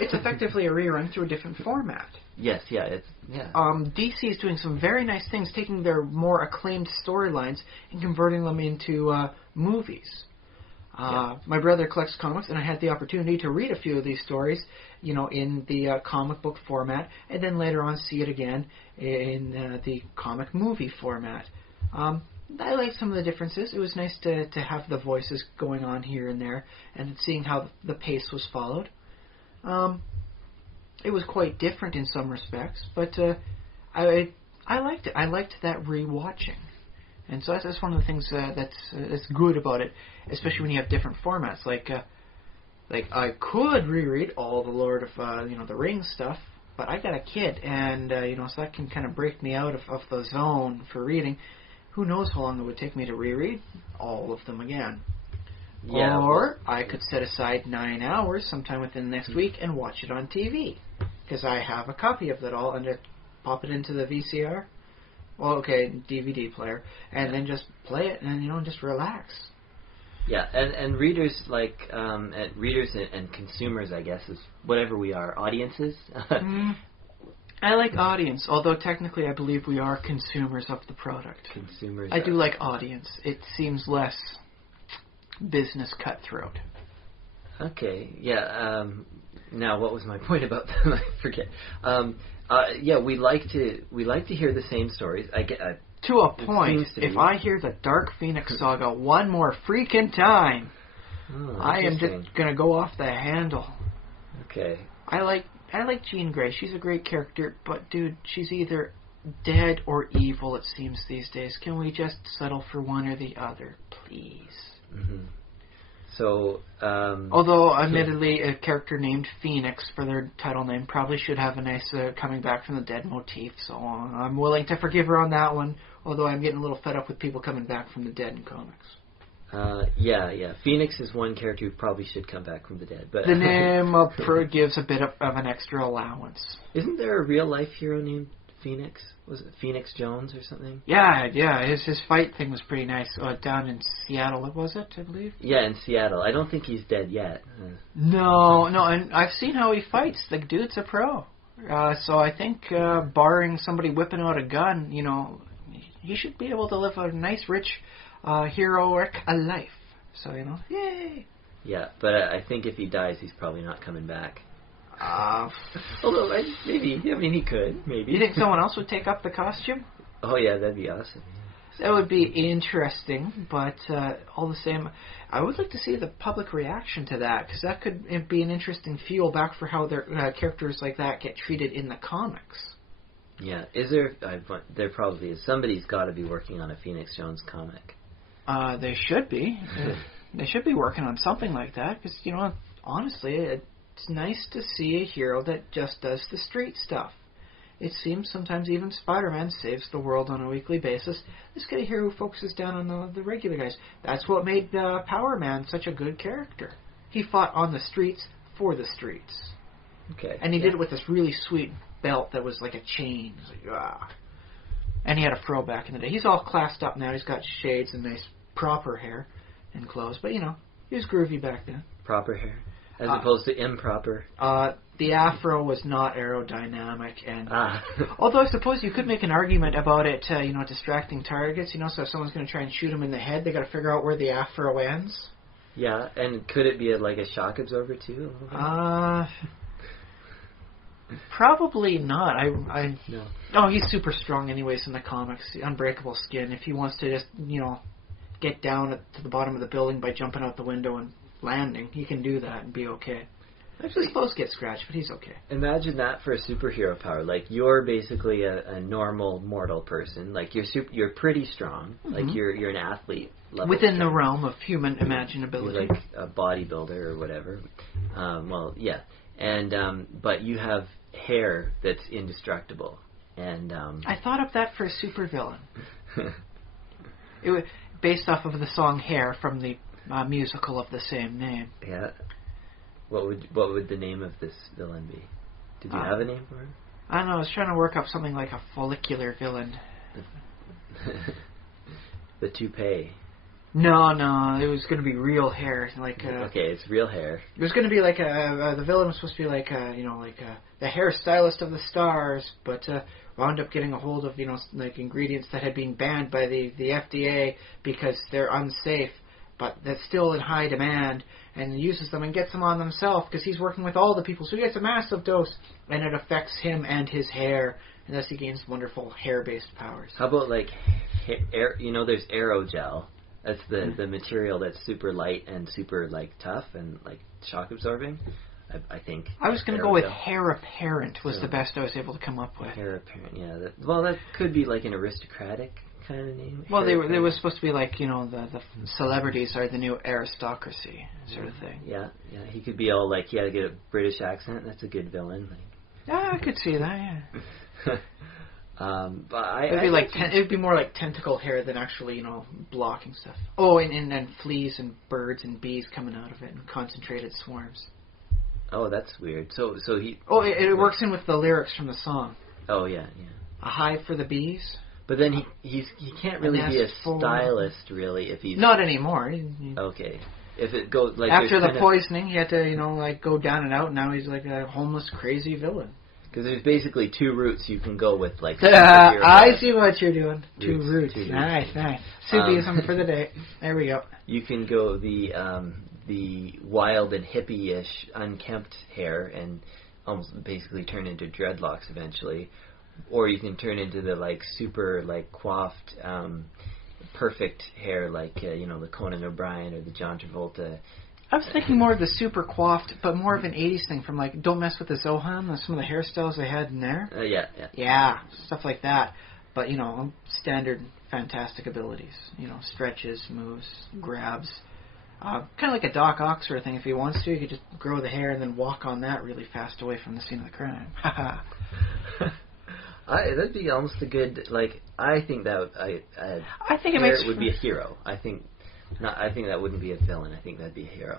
It's effectively a rerun through a different format. Yes, yeah. DC is doing some very nice things, taking their more acclaimed storylines and converting them into movies. My brother collects comics, and I had the opportunity to read a few of these stories, you know, in the comic book format, and then later on see it again in the comic movie format. I liked some of the differences. It was nice to have the voices going on here and there and seeing how the pace was followed. It was quite different in some respects, but I liked it. I liked that rewatching. And so that's one of the things that's good about it, especially when you have different formats. Like I could reread all the Lord of the Rings stuff, but I got a kid, and so that can kind of break me out of the zone for reading. Who knows how long it would take me to reread all of them again. Yeah, or I could set aside 9 hours sometime within the next week and watch it on TV. Because I have a copy of it all and just pop it into the VCR. Well, okay, DVD player. And then just play it and, just relax. Yeah, and readers readers and consumers, I guess, is whatever we are, audiences. I like audience, although technically I believe we are consumers of the product. Consumers. I do like audience. It seems less business cutthroat. Okay, yeah. Now, what was my point about them? I forget. Yeah, we like to hear the same stories. To a point, if I hear the Dark Phoenix saga one more freaking time, I am just going to go off the handle. Okay. I like Jean Grey. She's a great character, but dude, she's either dead or evil, it seems these days. Can we just settle for one or the other, please? Mm-hmm. So, although, admittedly, a character named Phoenix for their title name probably should have a nice coming back from the dead motif, so I'm willing to forgive her on that one, although I'm getting a little fed up with people coming back from the dead in comics. Yeah. Phoenix is one character who probably should come back from the dead. But the name gives a bit of an extra allowance. Isn't there a real-life hero named Phoenix? Was it Phoenix Jones or something? Yeah. His fight thing was pretty nice. Down in Seattle, was it, I believe? Yeah, in Seattle. I don't think he's dead yet. No, and I've seen how he fights. The dude's a pro. So I think, barring somebody whipping out a gun, he should be able to live a nice, rich, heroic life. So, yay! Yeah, but I think if he dies, he's probably not coming back. Although, maybe. I mean, he could, maybe. You think someone else would take up the costume? Oh, yeah, that'd be awesome. That would be interesting, but all the same, I would like to see the public reaction to that, because that could be an interesting feel back for how their characters like that get treated in the comics. Yeah, is there? There probably is. Somebody's got to be working on a Phoenix Jones comic. They should be. They should be working on something like that, because, honestly, it's nice to see a hero that just does the street stuff. It seems sometimes even Spider-Man saves the world on a weekly basis. Let's get a hero who focuses down on the regular guys. That's what made Power Man such a good character. He fought on the streets for the streets. Okay. And he did it with this really sweet belt that was like a chain. It was like, ah. And he had a fro back in the day. He's all classed up now. He's got shades and nice proper hair and clothes. But, he was groovy back then. Proper hair? As opposed to improper? The afro was not aerodynamic, and although I suppose you could make an argument about it, distracting targets. So if someone's going to try and shoot him in the head, they got to figure out where the afro ends. Yeah, and could it be like a shock absorber too? Probably not. No. Oh, he's super strong anyways in the comics. Unbreakable skin. If he wants to just get down to the bottom of the building by jumping out the window and landing, he can do that and be okay. Actually, his clothes get scratched, but he's okay. Imagine that for a superhero power. Like, you're basically a normal mortal person. Like, you're pretty strong. Mm-hmm. Like, you're an athlete level within the realm of human imaginability. You're like a bodybuilder or whatever. Well, yeah. And but you have hair that's indestructible. And I thought of that for a supervillain. It was based off of the song "Hair" from the musical of the same name. Yeah. What would the name of this villain be? Did you have a name for him? I don't know. I was trying to work up something like a follicular villain. The toupee. No, it was going to be real hair. Okay, it's real hair. It was going to be like the villain was supposed to be like the hairstylist of the stars, but wound up getting a hold of ingredients that had been banned by the FDA because they're unsafe, but that's still in high demand, and uses them and gets them on himself because he's working with all the people, so he gets a massive dose, and it affects him and his hair, and thus he gains wonderful hair-based powers. How about there's aerogel. That's the material that's super light and super tough and shock absorbing. I think. I was going to go with hair apparent was the best I was able to come up with. Hair apparent, yeah. That could be like an aristocratic kind of name. Well, they were supposed to be the celebrities are the new aristocracy sort of thing. Yeah. He could be all he had to get a British accent. That's a good villain. Yeah, I could see that. Yeah. But it would be more like tentacle hair than actually blocking stuff. Oh, and fleas and birds and bees coming out of it and concentrated swarms. Oh, that's weird. So he. Oh, it works in with the lyrics from the song. Oh yeah. A hive for the bees. But then he can't really be a stylist really if he's not anymore. Okay. If it goes after the poisoning, he had to go down and out. And now he's like a homeless, crazy villain. Because there's basically two routes you can go with, I see what you're doing. Two routes. Nice. Subiism for the day. There we go. You can go the wild and hippie-ish unkempt hair and almost basically turn into dreadlocks eventually, or you can turn into the super coiffed, perfect hair the Conan O'Brien or the John Travolta. I was thinking more of the super coiffed, but more of an 80s thing from Don't Mess with the Zohan, some of the hairstyles they had in there. Yeah. Yeah, stuff like that. But, standard fantastic abilities. Stretches, moves, grabs. Kind of like a Doc Ock sort of thing. If he wants to, he could just grow the hair and then walk on that really fast away from the scene of the crime. That'd be almost a good, I think that I think it would be a hero. I think that wouldn't be a villain. I think that'd be a hero.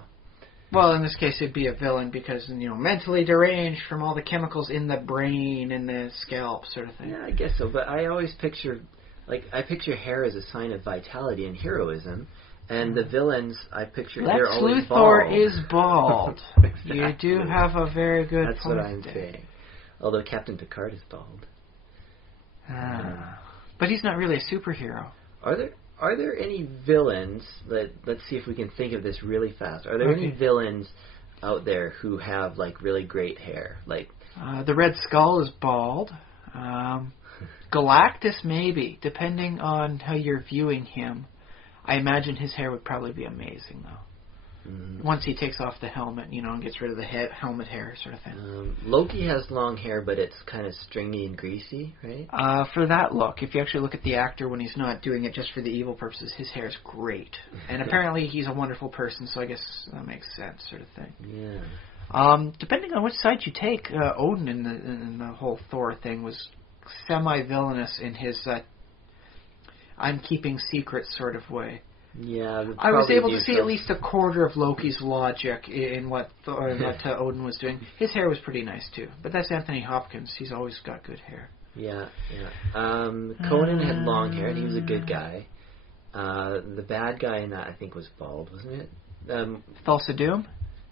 Well, in this case, it'd be a villain because, mentally deranged from all the chemicals in the brain and the scalp sort of thing. Yeah, I guess so. But I always picture hair as a sign of vitality and heroism. And the villains, I picture, they're always bald. Lex Luthor is bald. Exactly. You do have a very good That's point what I'm saying. Although Captain Picard is bald. But he's not really a superhero. Are there any villains let's see if we can think of this really fast. Are there any villains out there who have really great hair? The Red Skull is bald. Galactus, maybe, depending on how you're viewing him. I imagine his hair would probably be amazing, though. Once he takes off the helmet, and gets rid of the helmet hair sort of thing. Loki has long hair, but it's kind of stringy and greasy, right? For that look, if you actually look at the actor when he's not doing it just for the evil purposes, his hair is great. And apparently he's a wonderful person, so I guess that makes sense, sort of thing. Yeah. Depending on which side you take, Odin in the whole Thor thing was semi-villainous in his I'm keeping secrets sort of way. Yeah, I was able to see at least a quarter of Loki's logic in what Odin was doing. His hair was pretty nice too, but that's Anthony Hopkins. He's always got good hair. Yeah. Conan had long hair, and he was a good guy. The bad guy in that, I think, was bald, wasn't it? Thulsa Doom?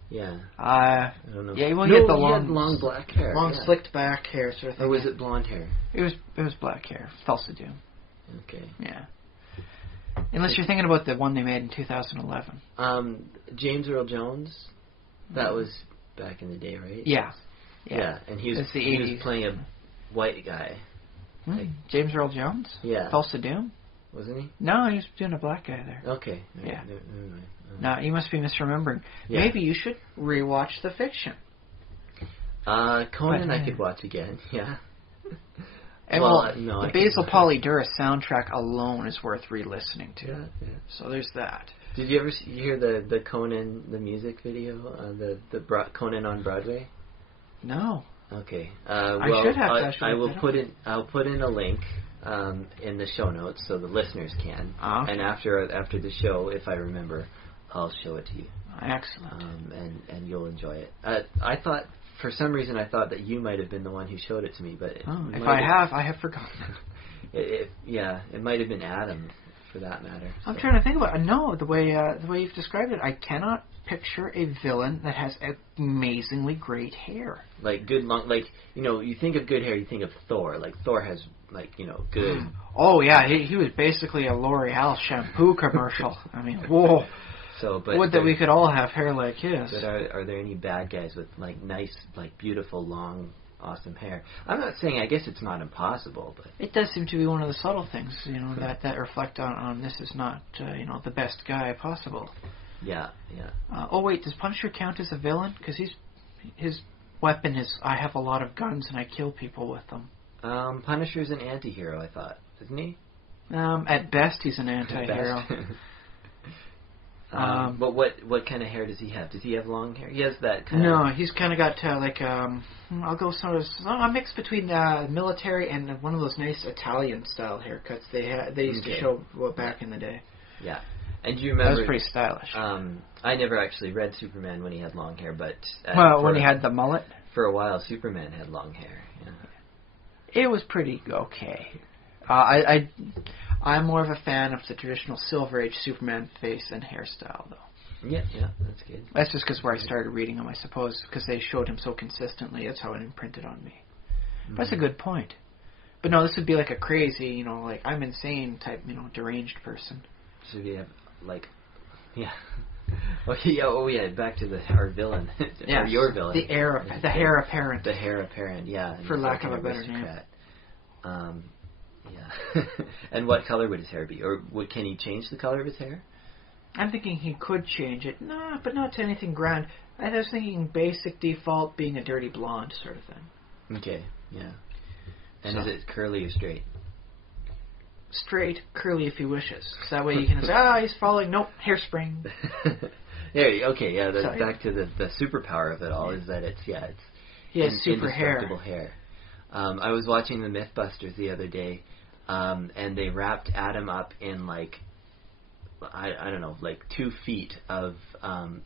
Yeah. I don't know. Yeah, well, he had had long black hair. Long slicked back hair sort of thing. Or was it blonde hair? It was black hair. Thulsa Doom. Okay. Yeah. Unless you're thinking about the one they made in 2011. James Earl Jones, that was back in the day, right? Yeah. And he was playing a white guy. James Earl Jones? Yeah. Thulsa Doom? Wasn't he? No, he was doing a black guy there. Okay. Yeah. No, you must be misremembering. Yeah. Maybe you should rewatch the fiction. Conan I could watch again, yeah. And the Basil Polydoris soundtrack alone is worth re-listening to. Yeah. So there's that. Did you ever hear the Conan, the music video, the Conan on Broadway? No. Okay. I should have. I'll put in a link in the show notes so the listeners can. Okay. And after the show, if I remember, I'll show it to you. Excellent. And you'll enjoy it. I thought. For some reason, I thought that you might have been the one who showed it to me, but if I have forgotten. It might have been Adam, for that matter. So. I'm trying to think about it. No, the way you've described it, I cannot picture a villain that has amazingly great hair. Like good long, you think of good hair, you think of Thor. Like Thor has good. Oh yeah, he was basically a L'Oreal shampoo commercial. I mean, whoa. Would that we could all have hair like his. But are there any bad guys with nice, beautiful, long, awesome hair? I'm not saying. I guess it's not impossible, but it does seem to be one of the subtle things, that reflect on this is not the best guy possible. Yeah. Wait, does Punisher count as a villain? Because his weapon is I have a lot of guns and I kill people with them. Punisher's an anti-hero, I thought, isn't he? At best, he's an anti-hero. But what kind of hair does he have? Does he have long hair? He has that kind of... No, he's kind of got I'll go sort of a mix between military and one of those nice Italian style haircuts they used to show back in the day. Yeah, and do you remember? That was pretty stylish. I never actually read Superman when he had long hair, but when he had the mullet. For a while, Superman had long hair. Yeah. It was pretty okay. I'm more of a fan of the traditional Silver Age Superman face and hairstyle, though. Yeah, that's good. That's just because where I started reading him, I suppose, because they showed him so consistently. That's how it imprinted on me. Mm-hmm. That's a good point. But no, this would be like a crazy, I'm insane type, deranged person. So you have, yeah. Oh yeah, back to our villain. Yeah, your villain. The heir apparent. The heir apparent, yeah. For lack of a better name. Yeah. And what color would his hair be? Or can he change the color of his hair? I'm thinking he could change it. No, but not to anything grand. I was thinking basic default being a dirty blonde sort of thing. Okay, yeah. And is it curly or straight? Straight, curly if he wishes. So that way you can say, he's falling. Nope, hairspring. That's back to the superpower of it all, is that he has super indestructible hair. I was watching the Mythbusters the other day, and they wrapped Adam up in I don't know, 2 feet of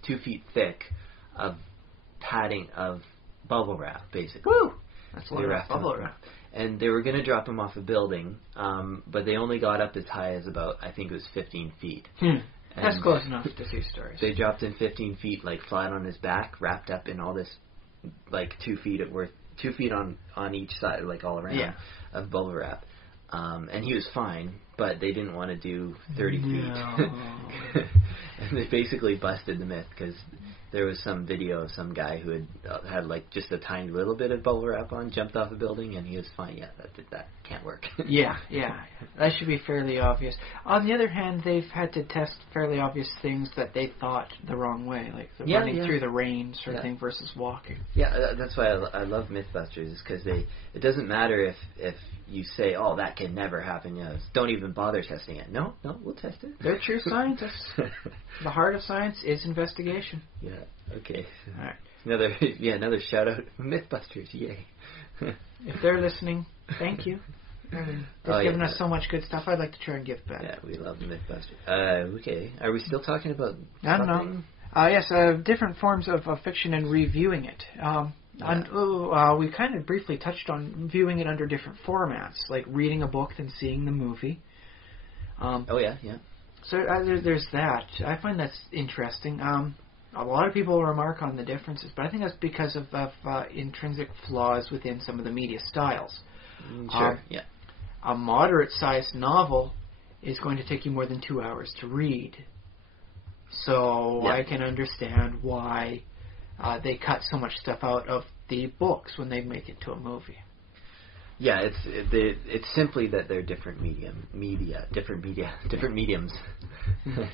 2 feet thick of padding of bubble wrap, basically. Woo! That's a lot of bubble wrap. And they were going to drop him off a building, but they only got up as high as about, I think it was 15 feet. That's close enough to 2 stories. They dropped him 15 feet, flat on his back, wrapped up in all this, 2 feet worth. 2 feet on each side, all around, of bubble wrap. And he was fine, but they didn't want to do 30 feet. And they basically busted the myth, because there was some video of some guy who had like just a tiny little bit of bubble wrap on, jumped off a building, and he was fine. Yeah, that can't work. yeah, that should be fairly obvious. On the other hand, they've had to test fairly obvious things that they thought the wrong way, like running through the rain sort of thing versus walking. Yeah, that's why I love MythBusters, is because it doesn't matter if you say, oh, that can never happen. Don't even bother testing it. No, we'll test it. They're true scientists. The heart of science is investigation. Yeah. Okay. All right. Another shout out, MythBusters. Yay. If they're listening, thank you. They've given us so much good stuff. I'd like to try and give back. Yeah, we love MythBusters. Okay. Are we still talking about I don't know. Yes, different forms of fiction and reviewing it. We kind of briefly touched on viewing it under different formats, like reading a book then seeing the movie. So there's that. I find that's interesting. A lot of people remark on the differences, but I think that's because of intrinsic flaws within some of the media styles. Sure, A moderate-sized novel is going to take you more than 2 hours to read. So I can understand why they cut so much stuff out of the books when they make it to a movie. Yeah, it's simply that they're different different mediums,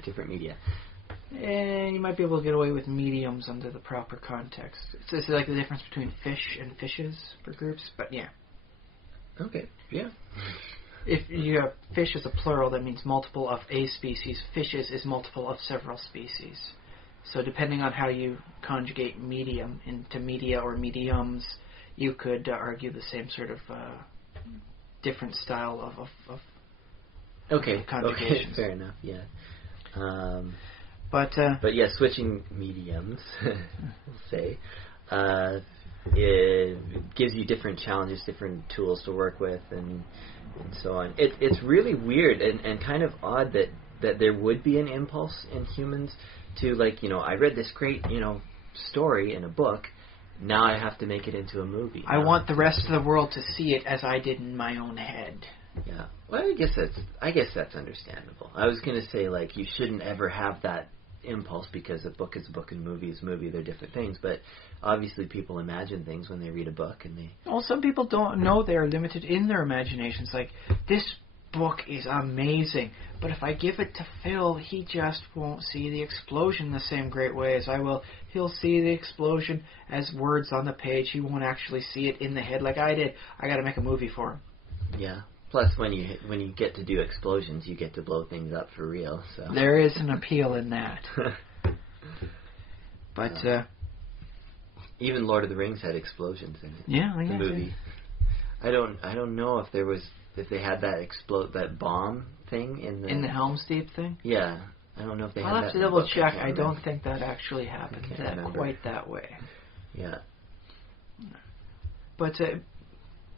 different media. And you might be able to get away with mediums under the proper context. It's like the difference between fish and fishes for groups, but yeah. Okay, yeah. If you have fish as a plural, that means multiple of a species. Fishes is multiple of several species. So depending on how you conjugate medium into media or mediums, you could argue the same sort of different style of conjugations. Okay, fair enough, yeah. But yeah, switching mediums, we'll say, it gives you different challenges, different tools to work with, and so on. It's really weird and kind of odd that there would be an impulse in humans to, like, I read this great, story in a book. Now I have to make it into a movie. I want the rest of the world to see it as I did in my own head. Yeah. Well, I guess that's understandable. I was going to say, like, you shouldn't ever have that impulse because a book is a book and a movie is a movie. They're different things. But obviously people imagine things when they read a book. Well, some people don't know they're limited in their imaginations. Like, this book is amazing, but if I give it to Phil, he just won't see the explosion the same great way as I will. He'll see the explosion as words on the page. He won't actually see it in the head like I did. I got to make a movie for him. Yeah. Plus, when you get to do explosions, you get to blow things up for real. So there is an appeal in that. But even Lord of the Rings had explosions in it. Yeah, I guess. The movie. I don't know if they had that bomb thing in the Helm's Deep thing. Yeah, I don't know if they had that. I'll have to double check. I don't think that actually happened quite that way. Yeah. But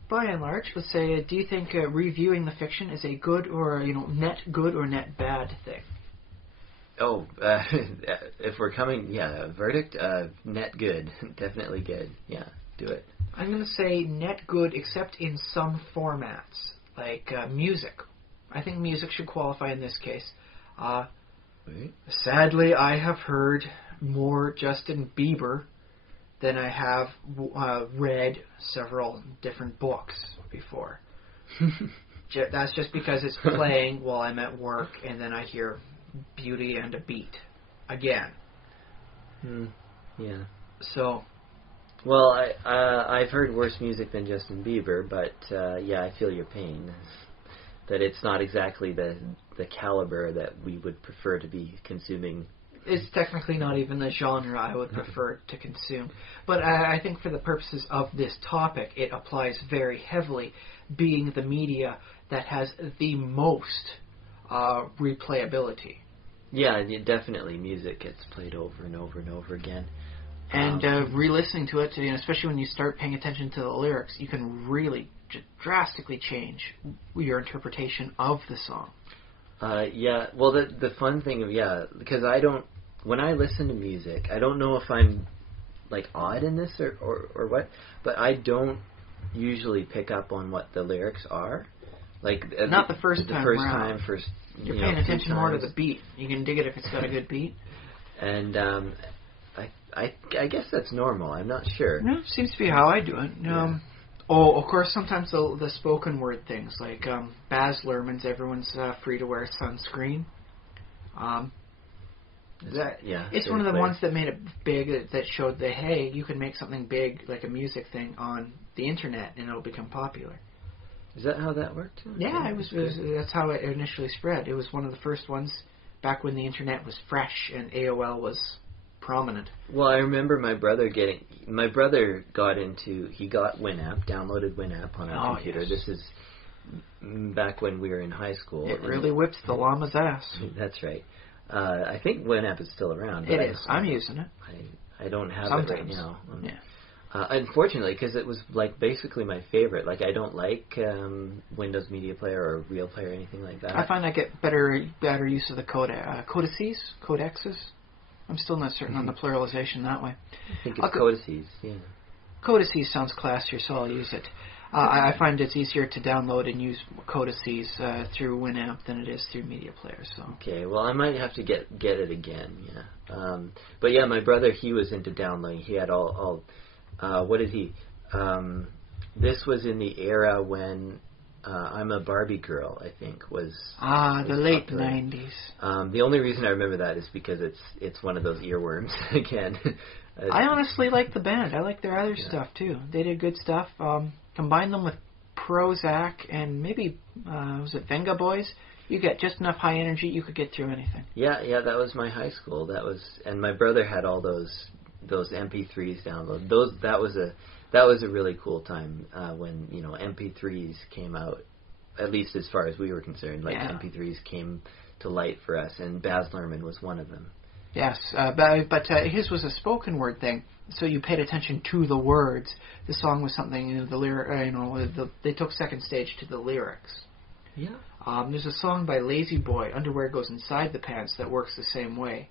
by and large, let's say, do you think reviewing the fiction is a good or net good or net bad thing? Oh, if we're coming, verdict, net good, definitely good. Yeah, do it. I'm going to say net good, except in some formats, like music. I think music should qualify in this case. Sadly, I have heard more Justin Bieber than I have read several different books before. That's just because it's playing while I'm at work, and then I hear Beauty and a Beat again. Yeah. So. Well, I've heard worse music than Justin Bieber, but I feel your pain. That it's not exactly the caliber that we would prefer to be consuming. It's technically not even the genre I would prefer to consume. But I think for the purposes of this topic, it applies very heavily, being the media that has the most replayability. Yeah, definitely. Music gets played over and over and over again. And re-listening to it, especially when you start paying attention to the lyrics, you can really drastically change your interpretation of the song. Yeah, well, the fun thing because when I listen to music, I don't know if I'm, like, odd in this or what, but I don't usually pick up on what the lyrics are. Like, not the first time around. You're paying attention more to the beat. You can dig it if it's got a good beat. And I guess that's normal. I'm not sure. No, seems to be how I do it. Oh, of course, sometimes the spoken word things, like Baz Luhrmann's Everyone's Free to Wear Sunscreen. It's one of the ones that made it big, that showed that, hey, you can make something big, like a music thing, on the internet, and it'll become popular. Is that how that worked? Yeah, that's how it initially spread. It was one of the first ones back when the internet was fresh and AOL was prominent. Well, I remember my brother got Winamp, downloaded Winamp on our computer. Yes. This is back when we were in high school. It really whipped the llama's ass. That's right. I think Winamp is still around. It is. I'm using it. I don't have Sometimes. it right now. Yeah. Unfortunately, because it was like basically my favorite. Like, I don't like Windows Media Player or Real Player or anything like that. I find I get better use of the codexes. I'm still not certain on the pluralization that way. I think it's codices. Yeah. Codices sounds classier, so I'll use it. I find it's easier to download and use codices through Winamp than it is through Media Player. So. Okay, well, I might have to get it again. Yeah. But yeah, my brother, he was into downloading. He had all what did he? This was in the era when I'm a Barbie Girl, I think, was the late popular. 90s. The only reason I remember that is because it's one of those earworms again. I honestly like the band. I like their other stuff too. They did good stuff. Combine them with Prozac and maybe was it Venga Boys? You get just enough high energy, you could get through anything. Yeah, that was my high school. And my brother had all those MP3s downloaded. That was a really cool time when MP3s came out. At least as far as we were concerned, MP3s came to light for us, and Baz Luhrmann was one of them. Yes, but his was a spoken word thing, so you paid attention to the words. The song was something, they took second stage to the lyrics. Yeah. There's a song by Lazy Boy, Underwear Goes Inside the Pants, that works the same way.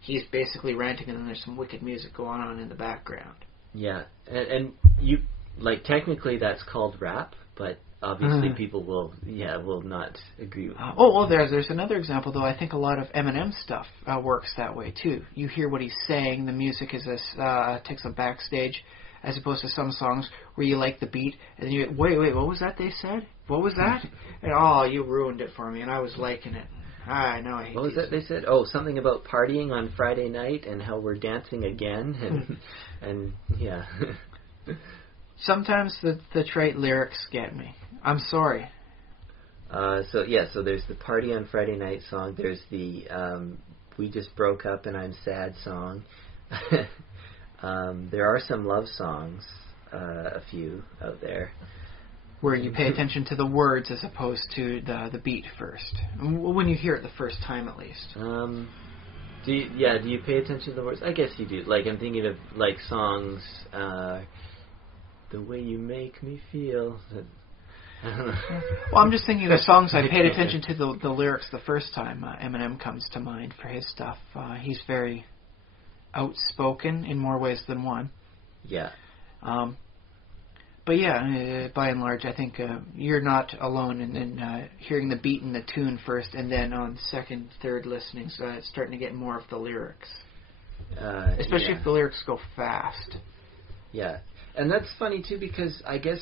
He's basically ranting, and then there's some wicked music going on in the background. Yeah, and you, technically that's called rap, but obviously people will not agree with there's another example, though. I think a lot of Eminem stuff works that way, too. You hear what he's saying, the music takes a backstage, as opposed to some songs where you like the beat, and you wait, what was that they said? What was that? And you ruined it for me, and I was liking it. I know, I hate What was that they said? Oh, something about partying on Friday night and how we're dancing again, and yeah. Sometimes the trite lyrics get me. I'm sorry. So there's the Party on Friday Night song. There's the We Just Broke Up and I'm Sad song. There are some love songs, a few out there. Where you pay attention to the words as opposed to the beat first. When you hear it the first time, at least. Do you pay attention to the words? I guess you do. Like, I'm thinking of, songs, The Way You Make Me Feel. I don't know. Well, I'm just thinking of songs I paid attention to the lyrics the first time. Eminem comes to mind for his stuff. He's very outspoken in more ways than one. Yeah. But yeah, by and large, I think you're not alone in hearing the beat and the tune first, and then on second, third listenings, starting to get more of the lyrics. Especially if the lyrics go fast. Yeah. And that's funny, too, because I guess,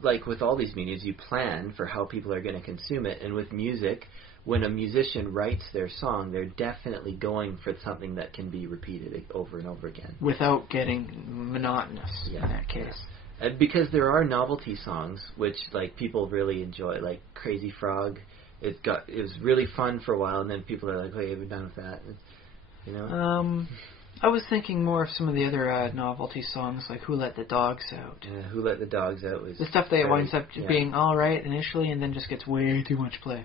with all these medias, you plan for how people are going to consume it. And with music, when a musician writes their song, they're definitely going for something that can be repeated over and over again. Without getting monotonous in that case. Because there are novelty songs which people really enjoy, like Crazy Frog. It was really fun for a while, and then people are like, "Hey, we're done with that." I was thinking more of some of the other novelty songs, like "Who Let the Dogs Out." "Who Let the Dogs Out" was the stuff that winds up being all right initially, and then just gets way too much play.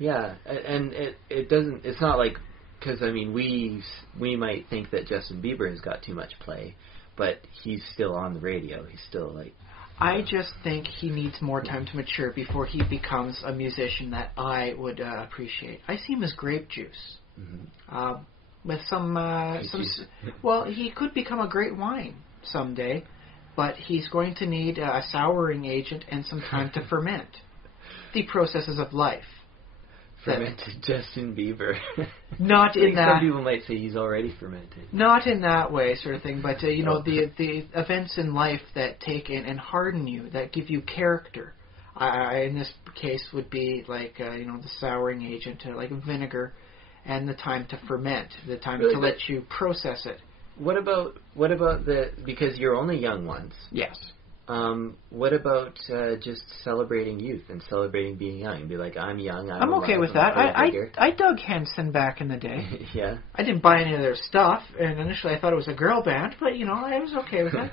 Yeah, and it doesn't. It's not like, because we might think that Justin Bieber has got too much play. But he's still on the radio. He's still I just think he needs more time to mature before he becomes a musician that I would appreciate. I see him as grape juice. Mm-hmm. With some. Well, he could become a great wine someday, but he's going to need a souring agent and some time to ferment. The processes of life. Fermented Justin Bieber. Not in that. Some people might say he's already fermented. Not in that way, sort of thing. But the events in life that take in and harden you, that give you character. In this case, would be like the souring agent, like vinegar, and the time to ferment, the time to let you process it. What about because you're only young ones? Yes. What about just celebrating youth and celebrating being young? Be like, I'm young. I'm okay with that. I dug Henson back in the day. Yeah. I didn't buy any of their stuff, and initially I thought it was a girl band, but I was okay with that.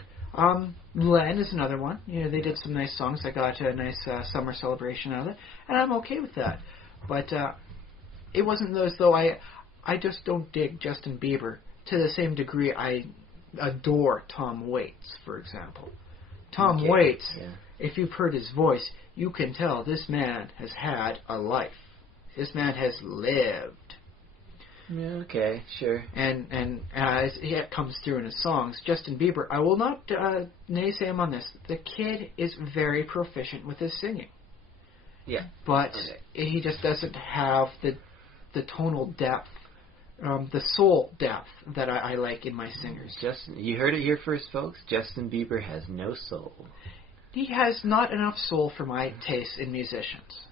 Len is another one. They did some nice songs. I got a nice summer celebration out of it, and I'm okay with that. But it wasn't as though I just don't dig Justin Bieber to the same degree I adore Tom Waits, for example. Tom Waits, if you've heard his voice, you can tell this man has had a life. This man has lived. Yeah, okay, sure. And it comes through in his songs. Justin Bieber, I will not naysay him on this. The kid is very proficient with his singing. Yeah. But he just doesn't have the tonal depth, the soul depth that I like in my singers. You heard it here first, folks. Justin Bieber has no soul. He has not enough soul for my taste in musicians.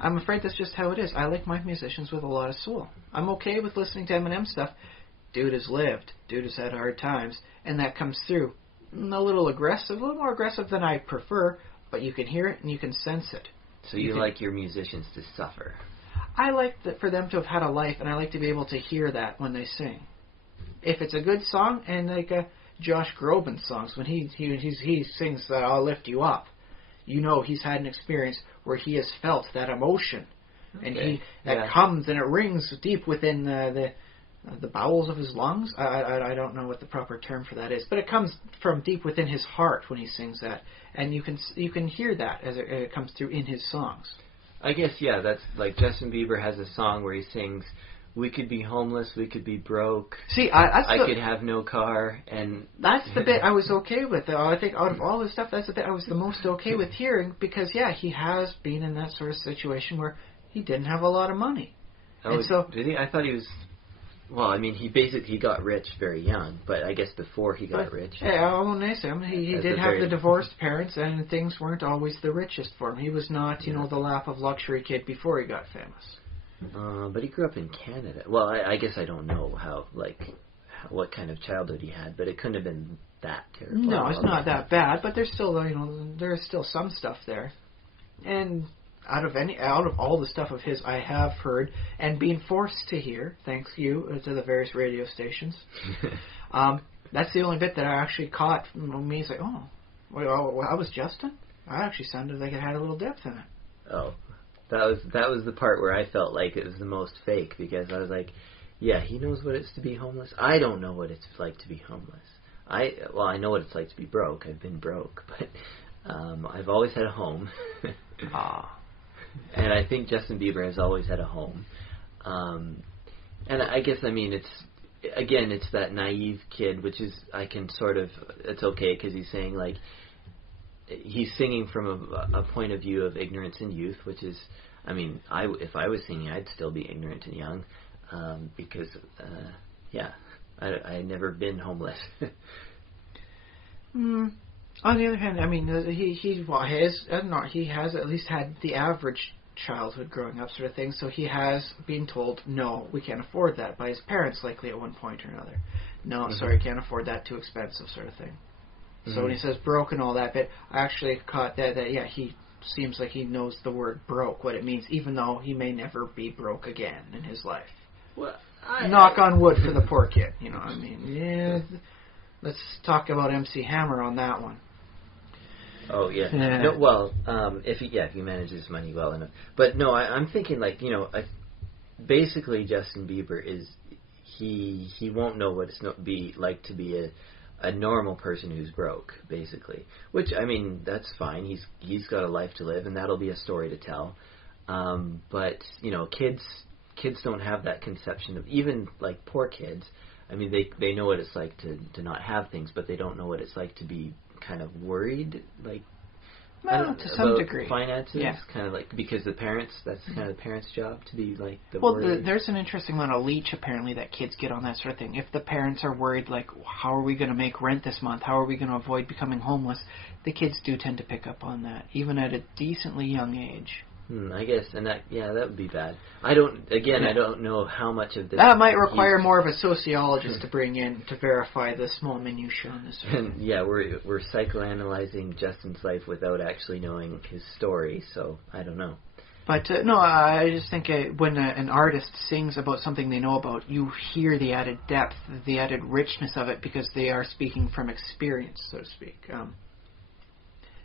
I'm afraid that's just how it is. I like my musicians with a lot of soul. I'm okay with listening to Eminem stuff. Dude has lived. Dude has had hard times. And that comes through. A little aggressive, a little more aggressive than I prefer, but you can hear it and you can sense it. So you like your musicians to suffer? I like for them to have had a life, and I like to be able to hear that when they sing. If it's a good song, and like Josh Groban's songs, when he sings "I'll Lift You Up," he's had an experience where he has felt that emotion, and that comes and it rings deep within the bowels of his lungs. I don't know what the proper term for that is, but it comes from deep within his heart when he sings that, and you can hear that as it comes through in his songs. I guess, that's like Justin Bieber has a song where he sings, "We could be homeless, we could be broke. See, I could have no car," and that's the bit I was okay with. I think out of all the stuff, that's the bit I was the most okay with hearing because, he has been in that sort of situation where he didn't have a lot of money. Oh, and so, did he? I thought he was. Well, I mean, he got rich very young, but I guess before he got rich. Yeah, I won't say him. He did have the divorced parents, and things weren't always the richest for him. He was not, the lap of luxury kid before he got famous. But he grew up in Canada. Well, I guess I don't know what kind of childhood he had, but it couldn't have been that terrible. No, it's not that bad, but there's still, there's still some stuff there. And out of all the stuff of his I have heard and been forced to hear, thanks to the various radio stations, that's the only bit that I actually caught from me. It's like, I was Justin? I actually sounded like it had a little depth in it. Oh, that was the part where I felt like it was the most fake, because I was like, he knows what it's to be homeless. I don't know what it's like to be homeless. I know what it's like to be broke. I've been broke, but I've always had a home. And I think Justin Bieber has always had a home. And I guess, it's that naive kid, which is, it's okay, because he's saying, he's singing from a point of view of ignorance and youth, which is, if I was singing, I'd still be ignorant and young, because, I had never been homeless. On the other hand, he has at least had the average childhood growing up sort of thing, so he has been told, no, we can't afford that, by his parents likely at one point or another. No, sorry, can't afford that, too expensive sort of thing. Mm-hmm. So when he says broke and all that bit, I actually caught that he seems like he knows the word broke, what it means, even though he may never be broke again in his life. Well, knock on wood for the poor kid, let's talk about MC Hammer on that one. Oh, yeah. No, well, if he manages his money well enough. But no, I'm thinking basically Justin Bieber he won't know what it's like to be a normal person who's broke, basically. Which, that's fine. He's got a life to live, and that'll be a story to tell. But, kids don't have that conception of, even poor kids. They know what it's like to not have things, but they don't know what it's like to be kind of worried, Well, to some degree. Finances, yeah. kind of like, because that's kind of the parents' job to be like the Well, worried. there's an interesting amount of leech apparently that kids get on that sort of thing. If the parents are worried, like, how are we going to make rent this month? How are we going to avoid becoming homeless? The kids do tend to pick up on that, even at a decently young age. I guess, and that would be bad. I don't know how much of this... That might require more of a sociologist to bring in to verify the small minutiae on this. And we're psychoanalyzing Justin's life without actually knowing his story, so I don't know. But no, I just think when an artist sings about something they know about, you hear the added depth, the added richness of it, because they are speaking from experience, so to speak.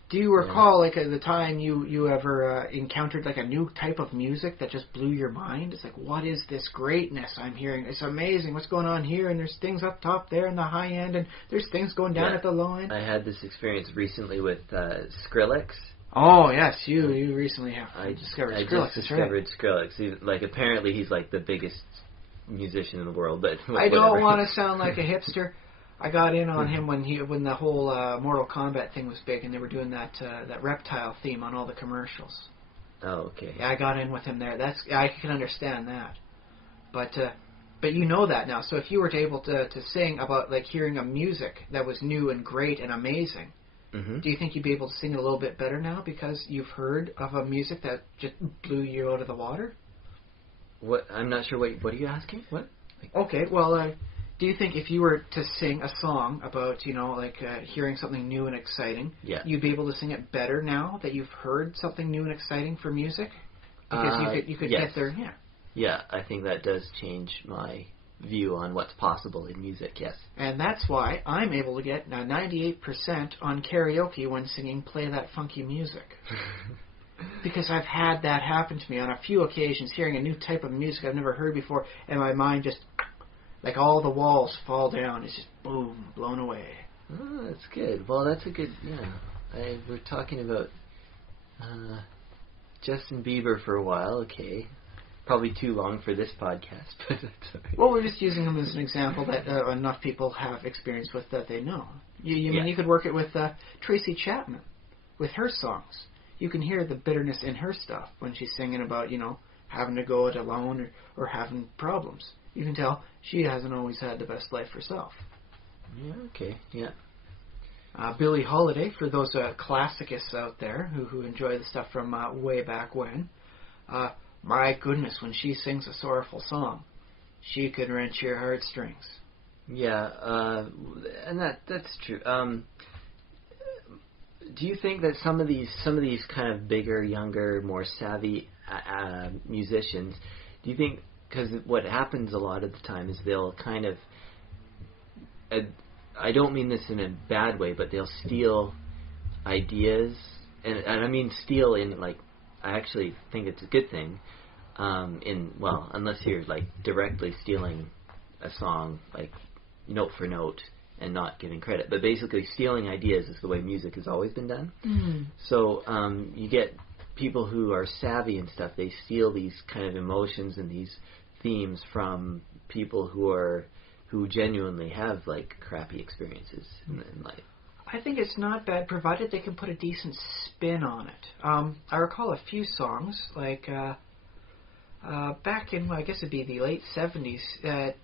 Do you recall, like, at the time you ever encountered, like, a new type of music that just blew your mind? It's like, what is this greatness I'm hearing? It's amazing. What's going on here? And there's things up top there in the high end, and there's things going down at the low end. I had this experience recently with Skrillex. Oh, yes, you recently have discovered Skrillex. I just discovered Skrillex. Like, apparently he's, like, the biggest musician in the world, but whatever. I don't want to sound like a hipster. I got in on him when the whole Mortal Kombat thing was big, and they were doing that reptile theme on all the commercials. Oh, okay. Yeah, I got in with him there. I can understand that, but you know that now. So if you were able to sing about, like, hearing a music that was new and great and amazing, do you think you'd be able to sing it a little bit better now because you've heard of a music that just blew you out of the water? What? I'm not sure. What are you asking? What? Okay, well. Do you think if you were to sing a song about, hearing something new and exciting, you'd be able to sing it better now that you've heard something new and exciting for music? Because you could get there, Yeah, I think that does change my view on what's possible in music, yes. And that's why I'm able to get 98% on karaoke when singing Play That Funky Music. Because I've had that happen to me on a few occasions, hearing a new type of music I've never heard before, and my mind just... like all the walls fall down. It's just boom, blown away. Oh, that's good. Well, that's a good, we're talking about Justin Bieber for a while, okay. Probably too long for this podcast, but that's all right. Well, we're just using him as an example that enough people have experience with that they know. You could work it with Tracy Chapman, with her songs. You can hear the bitterness in her stuff when she's singing about, having to go it alone or having problems. You can tell she hasn't always had the best life herself. Yeah, okay, yeah. Billie Holiday, for those classicists out there who enjoy the stuff from way back when, my goodness, when she sings a sorrowful song, she could wrench your heartstrings. Yeah, and that's true. Do you think that some of these kind of bigger, younger, more savvy musicians, do you think... Because what happens a lot of the time is they'll kind of... I don't mean this in a bad way, but they'll steal ideas. And I mean steal in, like... I actually think it's a good thing. Unless you're, like, directly stealing a song, like, note for note, and not giving credit. But basically, stealing ideas is the way music has always been done. Mm. So you get... people who are savvy and stuff, they steal these kind of emotions and these themes from people who genuinely have, like, crappy experiences in life. I think it's not bad, provided they can put a decent spin on it. I recall a few songs, like back in, I guess it'd be the late 70s,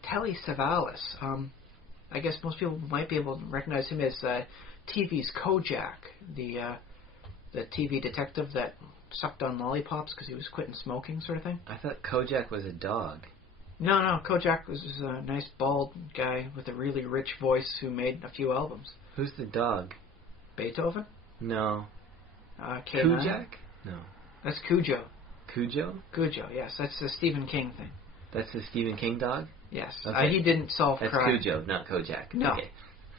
Telly Savalas. I guess most people might be able to recognize him as TV's Kojak, the TV detective that sucked on lollipops because he was quitting smoking, sort of thing. I thought Kojak was a dog. No, Kojak was a nice bald guy with a really rich voice who made a few albums. Who's the dog? Beethoven? No. Kojak? No. That's Cujo. Cujo? Cujo, yes. That's the Stephen King thing. That's the Stephen King dog? Yes. Okay. He didn't solve crime. That's Cujo, not Kojak. No.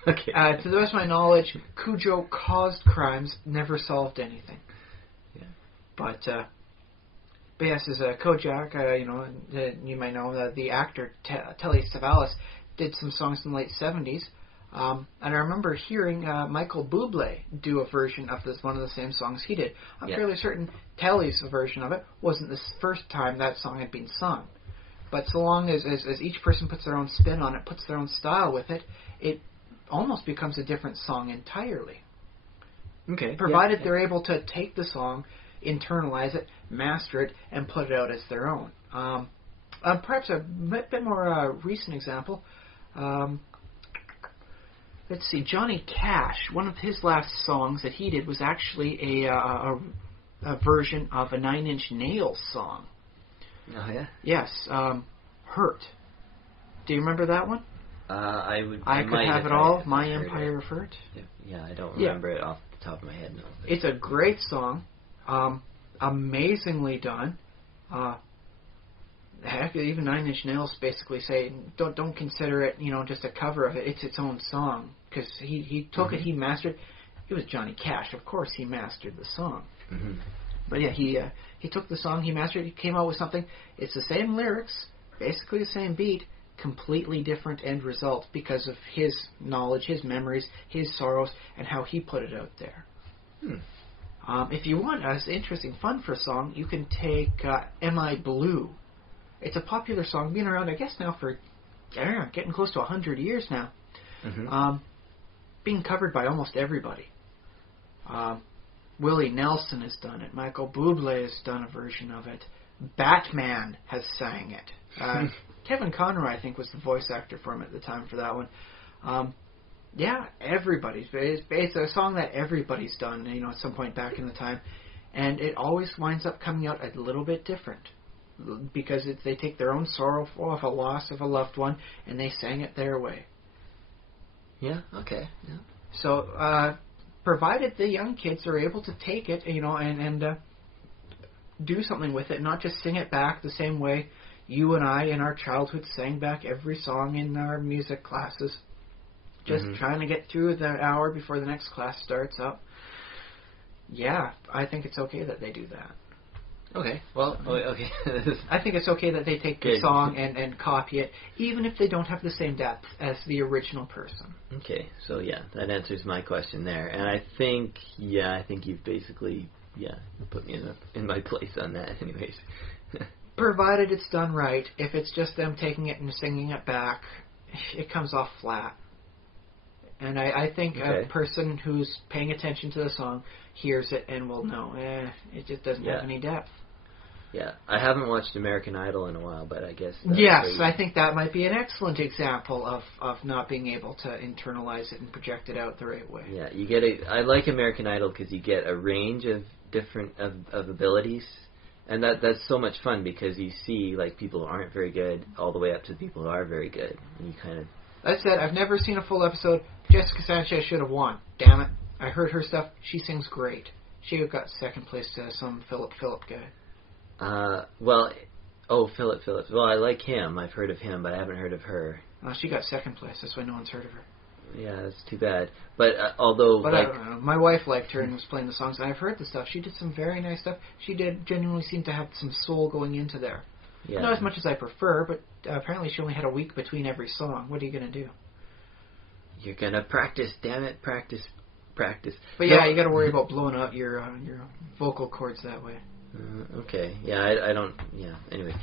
Okay. To the best of my knowledge, Cujo caused crimes, never solved anything. But yes, as Kojak, you might know that the actor Telly Savalas did some songs in the late 70s, and I remember hearing Michael Bublé do a version of one of the same songs he did. I'm fairly certain Telly's version of it wasn't the first time that song had been sung, but so long as each person puts their own spin on it, puts their own style with it, it almost becomes a different song entirely. Okay. Provided they're able to take the song, internalize it, master it, and put it out as their own. Perhaps a bit more recent example. Let's see, Johnny Cash. One of his last songs that he did was actually a version of a Nine Inch Nails song. Oh yeah. Yes, "Hurt." Do you remember that one? I could have it all. My Empire of Hurt. Yeah, I don't remember it off the top of my head. No. It's a great song, amazingly done. Heck, even Nine Inch Nails basically say don't consider it, just a cover of it. It's its own song because he took it, he mastered it. It was Johnny Cash, of course. He mastered the song. Mm-hmm. But yeah, he took the song, he mastered it, he came out with something. It's the same lyrics, basically the same beat, completely different end result because of his knowledge, his memories, his sorrows, and how he put it out there. If you want interesting fun for a song, you can take "Am I Blue?" It's a popular song, been around, I guess, now for getting close to 100 years now. Mm-hmm. Being covered by almost everybody. Willie Nelson has done it. Michael Bublé has done a version of it. Batman has sang it. Kevin Conroy, I think, was the voice actor for him at the time for that one. Everybody's. It's a song that everybody's done, at some point back in the time. And it always winds up coming out a little bit different. Because they take their own sorrow of a loss of a loved one, and they sang it their way. Yeah, okay. Yeah. So, provided the young kids are able to take it, and do something with it, not just sing it back the same way you and I in our childhood sang back every song in our music classes, just trying to get through the hour before the next class starts up. Yeah, I think it's okay that they do that. Okay, well, okay. I think it's okay that they take the song and copy it, even if they don't have the same depth as the original person. Okay, so yeah, that answers my question there. And I think you've basically, put me in my place on that anyways. Provided it's done right. If it's just them taking it and singing it back, it comes off flat. And I think a person who's paying attention to the song hears it and will know, it just doesn't have any depth. Yeah, I haven't watched American Idol in a while, but I guess... Yes, I think that might be an excellent example of not being able to internalize it and project it out the right way. Yeah, I like American Idol because you get a range of different of abilities, and that's so much fun because you see people who aren't very good all the way up to people who are very good, and you kind of... That said, I've never seen a full episode. Jessica Sanchez should have won. Damn it. I heard her stuff. She sings great. She got second place to some Philip guy. Philip Phillips. Well, I like him. I've heard of him, but I haven't heard of her. She got second place. That's why no one's heard of her. Yeah, that's too bad. But although... But I don't know. My wife liked her and was playing the songs. I've heard the stuff. She did some very nice stuff. She did genuinely seem to have some soul going into there. Yeah. Not as much as I prefer, but apparently she only had a week between every song. What are you going to do? You're going to practice, damn it, practice. But yeah, you got to worry about blowing out your vocal cords that way. Okay. Yeah, I don't... Yeah, anyway.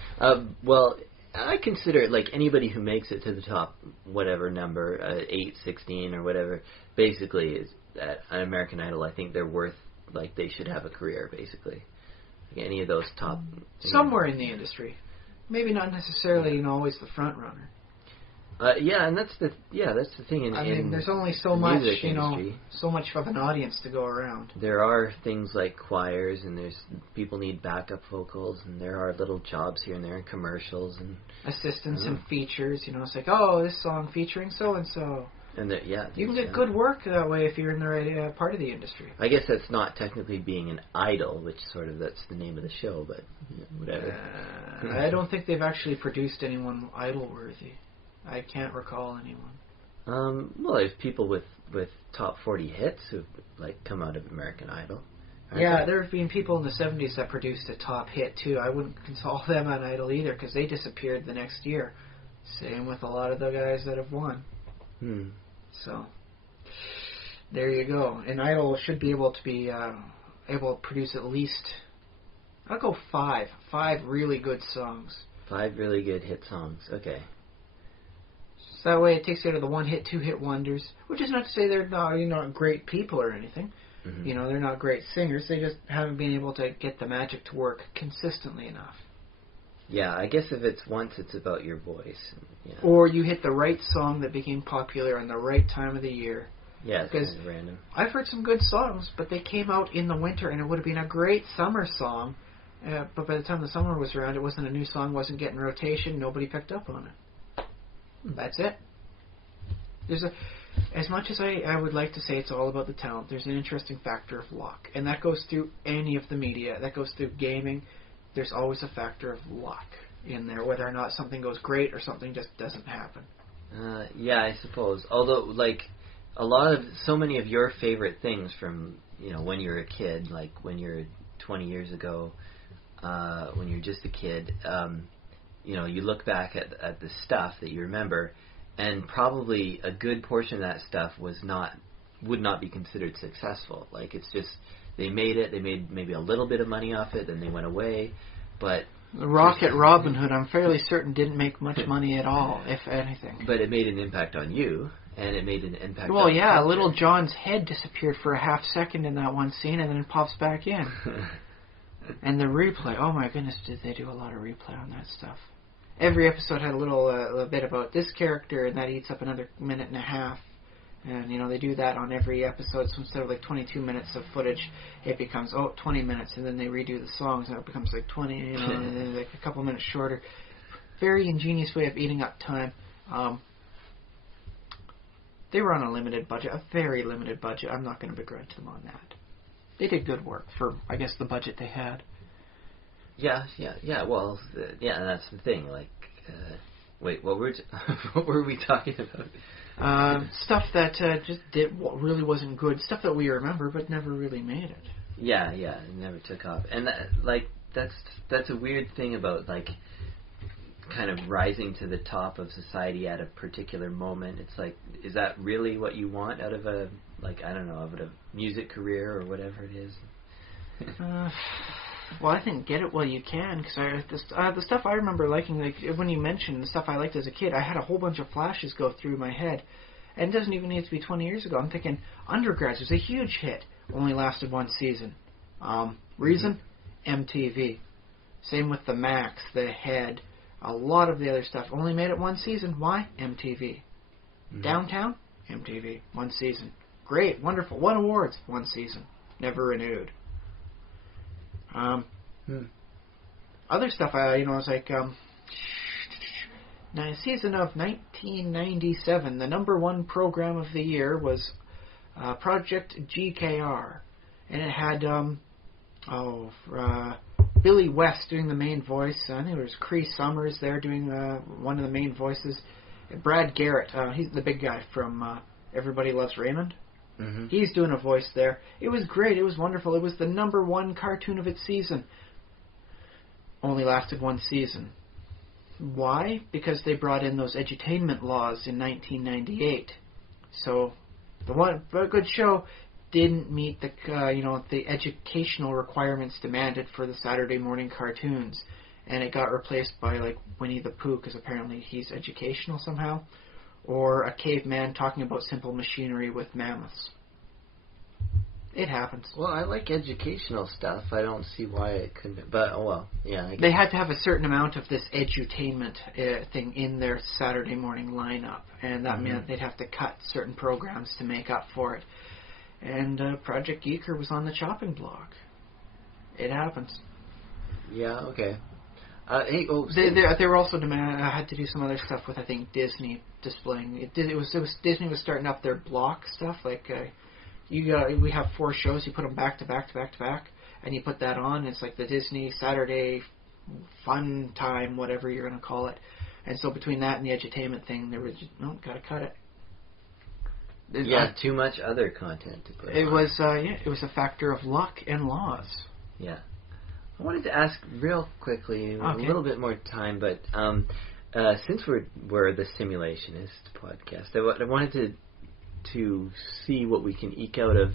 Well, I consider it anybody who makes it to the top, whatever number, 8, 16, or whatever, basically is at an American Idol. I think they're worth, they should have a career, basically. Any of those top... Somewhere in the industry. Maybe not necessarily, always the front runner. And that's the thing in there's only so much, industry. So much of an audience to go around. There are things like choirs, and people need backup vocals, and there are little jobs here and there, and commercials, and assistants and features. It's this song featuring so and so. And you can get good work that way if you're in the right part of the industry. I guess that's not technically being an idol, which that's the name of the show, but whatever. I don't think they've actually produced anyone idol worthy. I can't recall anyone. Well, there's people with top 40 hits who've come out of American Idol. Yeah, there have been people in the 70s that produced a top hit too. I wouldn't call them an idol either because they disappeared the next year. Same with a lot of the guys that have won. So there you go. An idol should be able to be able to produce at least, I'll go 5 really good songs. 5 really good hit songs. Okay. So that way it takes you out of the 1-hit, 2-hit wonders, which is not to say they're not great people or anything. Mm-hmm. You know, they're not great singers. They just haven't been able to get the magic to work consistently enough. Yeah, I guess if it's once, it's about your voice. Yeah. Or you hit the right song that became popular on the right time of the year. Yeah, it's kind of random. I've heard some good songs, but they came out in the winter, and it would have been a great summer song. But by the time the summer was around, it wasn't a new song, wasn't getting rotation, nobody picked up on it. That's it. As much as I would like to say it's all about the talent, there's an interesting factor of luck. And that goes through any of the media. That goes through gaming. There's always a factor of luck in there, whether or not something goes great or something just doesn't happen. Yeah, I suppose. Although, like, so many of your favorite things from, you know, when you're a kid, like when you're 20 years ago, when you're just a kid, you know, you look back at the stuff that you remember, and probably a good portion of that stuff would not be considered successful. Like, it's just, they made maybe a little bit of money off it, then they went away, but... Rocket Robin Hood, I'm fairly certain, didn't make much money at all, if anything. But it made an impact on you, and it made an impact on... Well, yeah, Little John's head disappeared for a half second in that one scene, and then it pops back in. And the replay, oh my goodness, did they do a lot of replay on that stuff. Every episode had a little bit about this character, and that eats up another minute and a half. And, you know, they do that on every episode, so instead of like 22 minutes of footage, it becomes, 20 minutes, and then they redo the songs, and it becomes like 20, you know, and then like a couple minutes shorter. Very ingenious way of eating up time. They were on a limited budget, a very limited budget. I'm not going to begrudge them on that. They did good work for, I guess, the budget they had. Yeah. Well, that's the thing. Like, wait, what were we talking about? Stuff that really wasn't good. Stuff that we remember, but never really made it. Yeah, it never took off. And that's a weird thing about, like, kind of rising to the top of society at a particular moment. It's like, is that really what you want out of a, like, I don't know, out of a music career or whatever it is? Well, I think get it while you can, because the stuff I remember liking, like when you mentioned the stuff I liked as a kid, I had a whole bunch of flashes go through my head, and it doesn't even need to be 20 years ago. I'm thinking Undergrads was a huge hit, only lasted one season. Reason? MTV. Same with the Max, the Head, a lot of the other stuff only made it one season. Why? MTV. Mm-hmm. Downtown? MTV. One season. Great, wonderful, won awards, one season. Never renewed. Other stuff, was like, season of 1997, the number one program of the year was Project GKR, and it had Billy West doing the main voice. I think there was Cree Summers there doing one of the main voices. Brad Garrett, he's the big guy from Everybody Loves Raymond. Mm-hmm. He's doing a voice there. It was great. It was wonderful. It was the number one cartoon of its season. Only lasted one season. Why? Because they brought in those edutainment laws in 1998. So, a good show didn't meet the educational requirements demanded for the Saturday morning cartoons, and it got replaced by like Winnie the Pooh, because apparently he's educational somehow. Or a caveman talking about simple machinery with mammoths. It happens. Well, I like educational stuff. I don't see why it couldn't. But, yeah. I guess. They had to have a certain amount of this edutainment thing in their Saturday morning lineup. And that meant they'd have to cut certain programs to make up for it. And Project Geeker was on the chopping block. It happens. Yeah, okay. They were also had to do some other stuff with, I think, Disney displaying. Disney was starting up their block stuff. Like we have 4 shows, you put them back to back to back to back, and you put that on. And it's like the Disney Saturday Fun Time, whatever you're going to call it. And so between that and the edutainment thing, they were just gotta cut it. Yeah, too much other content to put. It was a factor of luck and laws. Yeah. I wanted to ask real quickly, a little bit more time, but since we're the Simulationist podcast, I wanted to see what we can eke out of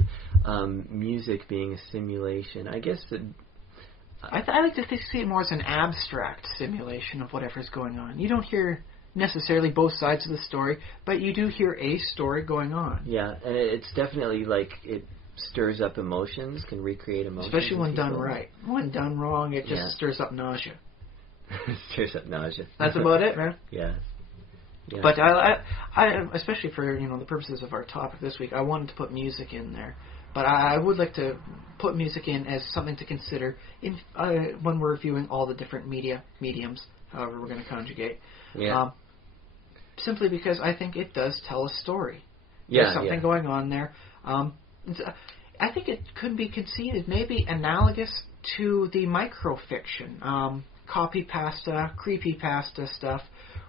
music being a simulation. I guess I like to see it more as an abstract simulation of whatever's going on. You don't hear necessarily both sides of the story, but you do hear a story going on. Yeah, and it's definitely like stirs up emotions, can recreate emotions. Especially when done right. When done wrong, it just stirs up nausea. Stirs up nausea. That's about it, right? Yeah. Yeah. But I, especially for the purposes of our topic this week, I wanted to put music in there. But I would like to put music in as something to consider in when we're reviewing all the different mediums, however we're going to conjugate. Yeah. Simply because I think it does tell a story. Yeah, There's something going on there. I think it could be conceded maybe analogous to the microfiction, copypasta, creepypasta stuff,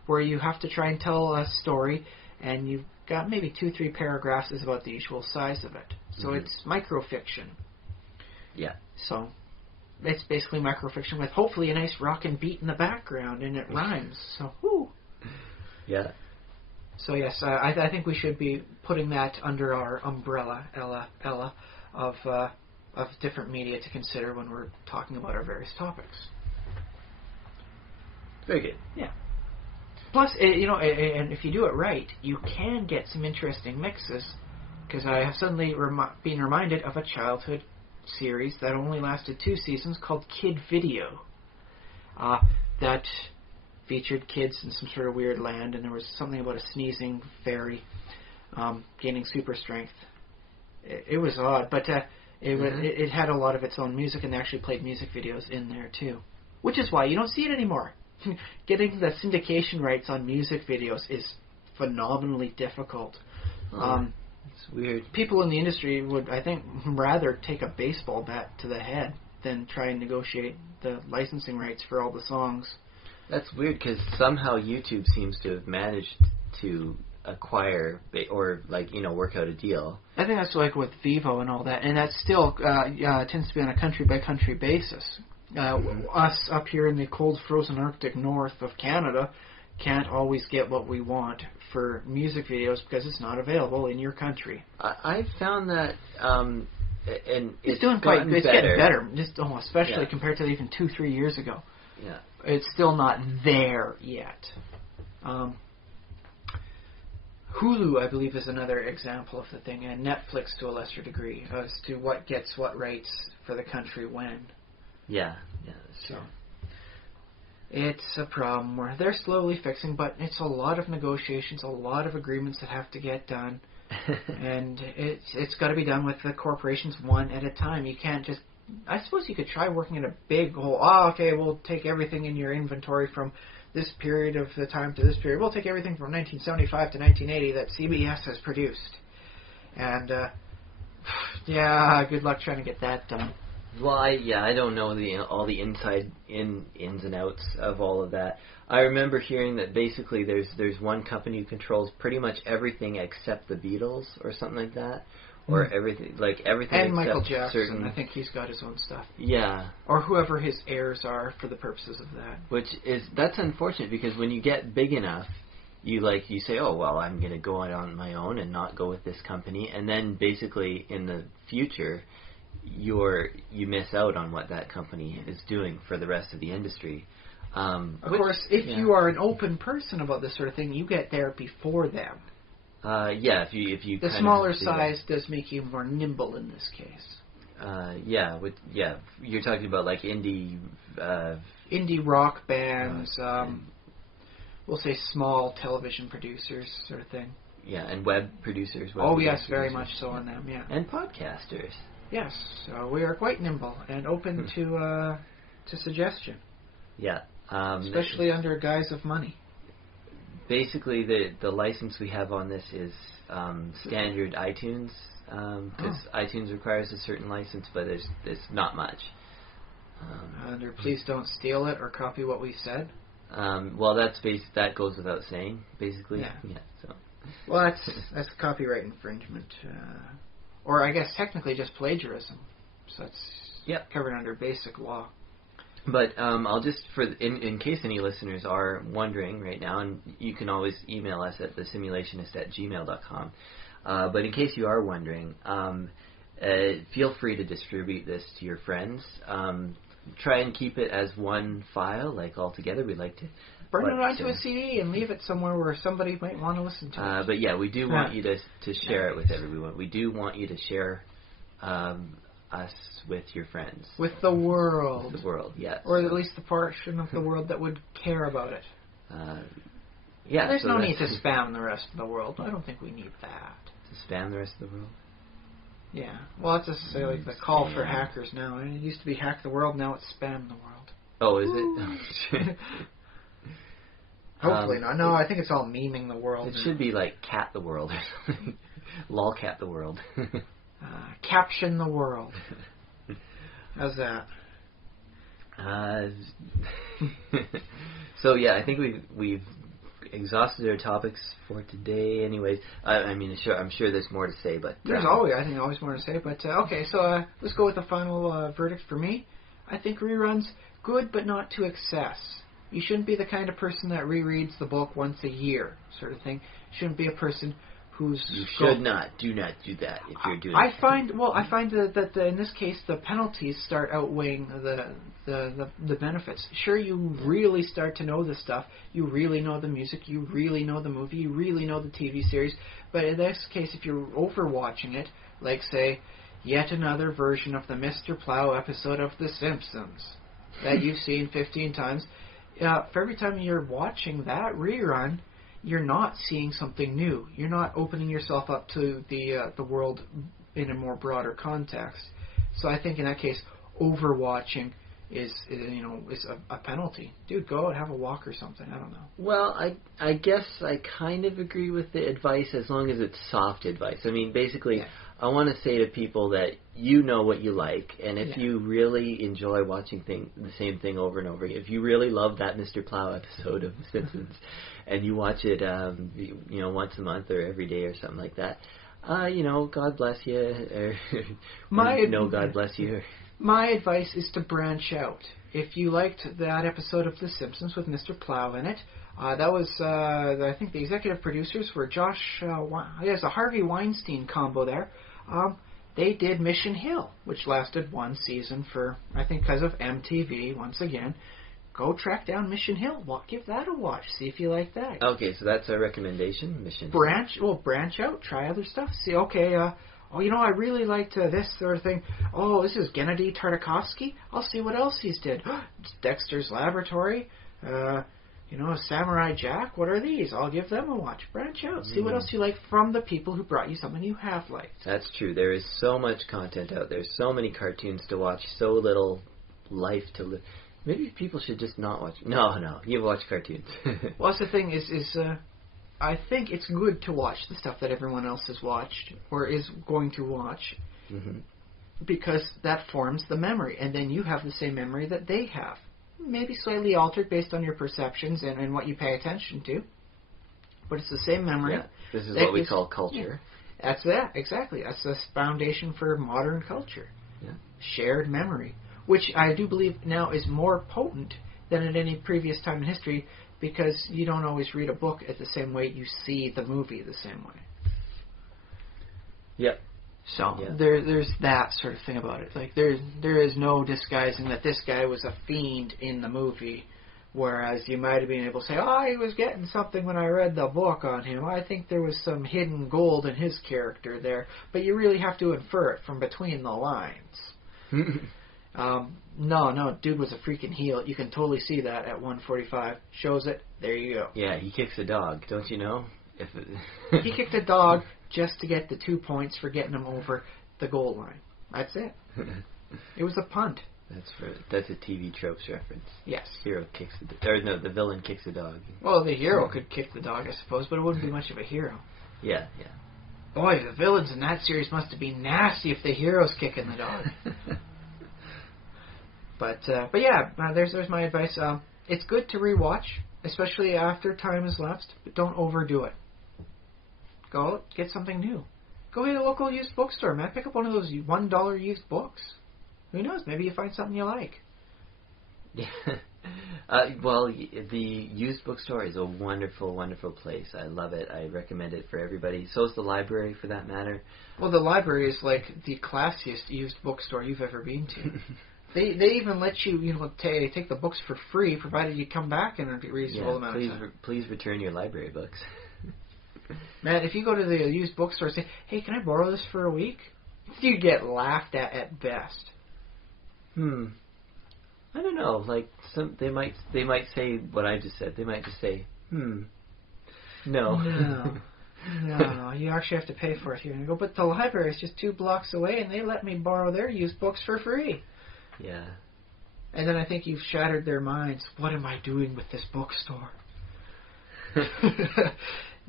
where you have to try and tell a story, and you've got maybe 2-3 paragraphs is about the usual size of it. So it's microfiction. Yeah. So it's basically microfiction with hopefully a nice rockin' beat in the background, and it rhymes. So, whoo. Yeah. So yes, I think we should be putting that under our umbrella, Ella, of different media to consider when we're talking about our various topics. Very good. Yeah. Plus, and if you do it right, you can get some interesting mixes. Because I have suddenly been reminded of a childhood series that only lasted 2 seasons called Kid Video. That featured kids in some sort of weird land, and there was something about a sneezing fairy gaining super strength. It was odd, but it had a lot of its own music, and they actually played music videos in there too. Which is why you don't see it anymore. Getting the syndication rights on music videos is phenomenally difficult. It's weird. People in the industry would, I think, rather take a baseball bat to the head than try and negotiate the licensing rights for all the songs. That's weird because somehow YouTube seems to have managed to acquire or work out a deal. I think that's like with Vivo and all that, and that still tends to be on a country by country basis. Us up here in the cold, frozen Arctic north of Canada can't always get what we want for music videos because it's not available in your country. I found that, and it's doing gotten it's better. Getting better, just especially compared to even 2-3 years ago. Yeah, it's still not there yet. Hulu, I believe, is another example of the thing, and Netflix to a lesser degree as to what gets what rights for the country when. Yeah, that's true. It's a problem where they're slowly fixing, but it's a lot of negotiations, a lot of agreements that have to get done, and it's got to be done with the corporations one at a time. You can't just... I suppose you could try working in a big whole... okay, we'll take everything in your inventory from this period of the time to this period. We'll take everything from 1975 to 1980 that CBS has produced. And, good luck trying to get that done. Well, I don't know all the ins and outs of all of that. I remember hearing that basically there's one company who controls pretty much everything except the Beatles or something like that, or everything and except Michael Jackson. certain. I think he's got his own stuff. Yeah. Or whoever his heirs are for the purposes of that. That's unfortunate because when you get big enough, you say, oh well, I'm going to go on my own and not go with this company, and then basically in the future, you miss out on what that company is doing for the rest of the industry. Of course, if you are an open person about this sort of thing, you get there before them. If you the smaller size does make you more nimble in this case. You're talking about like indie rock bands. We'll say small television producers, sort of thing. Yeah, and web producers. Very much so on them. Yeah, and podcasters. Yes, we are quite nimble and open to suggestion. Yeah, especially under guise of money. Basically, the license we have on this is standard iTunes, because iTunes requires a certain license, but there's not much. Under please don't steal it or copy what we said. Well, that goes without saying, basically. Yeah. So. Well, that's copyright infringement. Or I guess technically just plagiarism. So that's covered under basic law. But I'll just, in case any listeners are wondering right now, and you can always email us at thesimulationist@gmail.com. But in case you are wondering, feel free to distribute this to your friends. Try and keep it as one file, altogether. We'd like to burn it onto a CD and leave it somewhere where somebody might want to listen to it. But we do want you to share it with everyone. We do want you to share us with your friends. With the world. With the world, yes. Or at least the portion of the world that would care about it. Yeah. There's no need to spam the rest of the world. I don't think we need that. To spam the rest of the world? Yeah. Well, that's just say like the call for hackers now. It used to be hack the world, now it's spam the world. Oh, is it? Hopefully not. No, I think it's all memeing the world. It should be like cat the world or something. Lolcat the world. Caption the world. How's that? So yeah, I think we've exhausted our topics for today. Anyways, I'm sure there's more to say, but there's always more to say. But okay, so let's go with the final verdict for me. I think reruns good, but not to excess. You shouldn't be the kind of person that rereads the book once a year, sort of thing. You shouldn't be a person who's... You should not. Do not do that if you're doing I find that in this case, the penalties start outweighing the benefits. Sure, you really start to know the stuff. You really know the music. You really know the movie. You really know the TV series. But in this case, if you're overwatching it, like, say, yet another version of the Mr. Plow episode of The Simpsons that you've seen 15 times... for every time you're watching that rerun, you're not seeing something new. You're not opening yourself up to the world in a more broader context. So I think in that case, overwatching is a penalty. Dude, go out and have a walk or something. I don't know. Well, I guess I kind of agree with the advice as long as it's soft advice. I mean, basically, I want to say to people that you know what you like, and if you really enjoy watching the same thing over and over again, if you really love that Mr. Plow episode of The Simpsons, and you watch it, once a month or every day or something like that, God bless you, or God bless you. My advice is to branch out. If you liked that episode of The Simpsons with Mr. Plow in it, that was, I think the executive producers were there's a Harvey Weinstein combo there. They did Mission Hill, which lasted one season for, I think, because of MTV, once again. Go track down Mission Hill. Give that a watch. See if you like that. Okay, so that's a recommendation, Mission Hill. Branch out. Try other stuff. See, okay, I really liked this sort of thing. Oh, this is Gennady Tartakovsky. I'll see what else he's did. Dexter's Laboratory. Samurai Jack. What are these? I'll give them a watch. Branch out. See what else you like from the people who brought you something you have liked. That's true. There is so much content out there. So many cartoons to watch. So little life to live. Maybe people should just not watch. No. You watch cartoons. Well, that's the thing is I think it's good to watch the stuff that everyone else has watched or is going to watch because that forms the memory. And then you have the same memory that they have. Maybe slightly altered based on your perceptions and what you pay attention to. But it's the same memory. Yeah, this is what we call culture. Yeah, that's that, exactly. That's the foundation for modern culture. Yeah. Shared memory. Which I do believe now is more potent than at any previous time in history because you don't always read a book at the same way you see the movie the same way. Yep. So there's that sort of thing about it. Like there is no disguising that this guy was a fiend in the movie, whereas you might have been able to say, he was getting something when I read the book on him. I think there was some hidden gold in his character there, but you really have to infer it from between the lines. No, dude was a freaking heel. You can totally see that at 1:45. Shows it. There you go. Yeah, he kicks a dog. Don't you know? He kicked a dog just to get the 2 points for getting him over the goal line. That's it. It was a punt. That's a TV tropes reference. Yes. The villain kicks a dog. Well, the hero could kick the dog, I suppose, but it wouldn't be much of a hero. Yeah. Boy, the villains in that series must have been nasty if the hero's kicking the dog. But yeah, there's my advice. It's good to rewatch, especially after time has lapsed, but don't overdo it. Go out, get something new. Go hit a local used bookstore, man. Pick up one of those $1 used books. Who knows? Maybe you find something you like. Yeah. Well, the used bookstore is a wonderful, wonderful place. I love it. I recommend it for everybody. So is the library, for that matter. Well, the library is like the classiest used bookstore you've ever been to. They even let you take the books for free, provided you come back in a reasonable amount of time. Please return your library books. Man, if you go to the used bookstore and say, "Hey, can I borrow this for a week?" You get laughed at best. I don't know. Like they might say what I just said. They might just say, No. No, you actually have to pay for it here. And you go, but the library is just 2 blocks away, and they let me borrow their used books for free. Yeah. And then I think you've shattered their minds. What am I doing with this bookstore?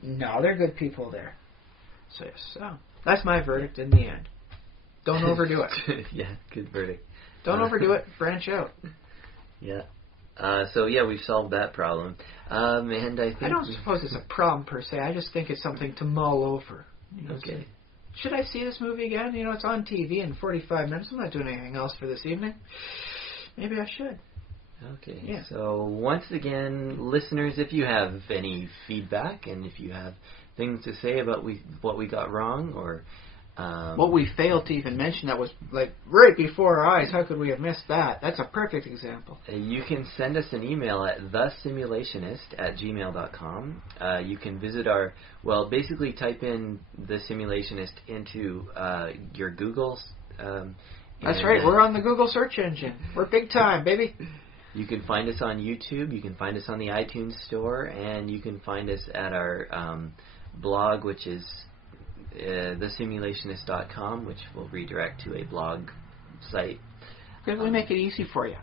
No, they're good people there. So that's my verdict in the end. Don't overdo it. Yeah, good verdict. Don't overdo it. Branch out. Yeah. So we've solved that problem. And I think I don't suppose it's a problem per se. I just think it's something to mull over. Okay. Should I see this movie again? It's on TV in 45 minutes. I'm not doing anything else for this evening. Maybe I should. Okay. Yeah. So once again, listeners, if you have any feedback and if you have things to say about what we got wrong or what we failed to even mention that was like right before our eyes. How could we have missed that? That's a perfect example. You can send us an email at thesimulationist@gmail.com. You can visit basically type in The Simulationist into your Google's. That's right. We're on the Google search engine. We're big time, baby. You can find us on YouTube. You can find us on the iTunes Store. And you can find us at our blog, which is thesimulationist.com, which will redirect to a blog site. Because we make it easy for you.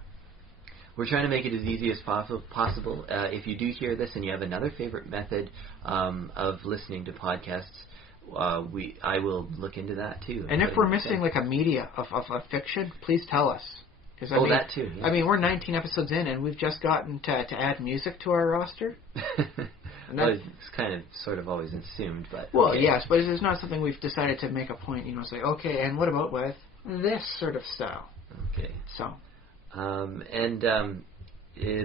We're trying to make it as easy as possible. If you do hear this and you have another favorite method of listening to podcasts, I will look into that too. And if we're missing like a media of fiction, please tell us. That too. Yeah. I mean, we're 19 episodes in, and we've just gotten to add music to our roster. Well, it's kind of sort of always assumed, but well, okay. Yes, but it's not something we've decided to make a point. Say, okay, and what about with this sort of style? Okay. So,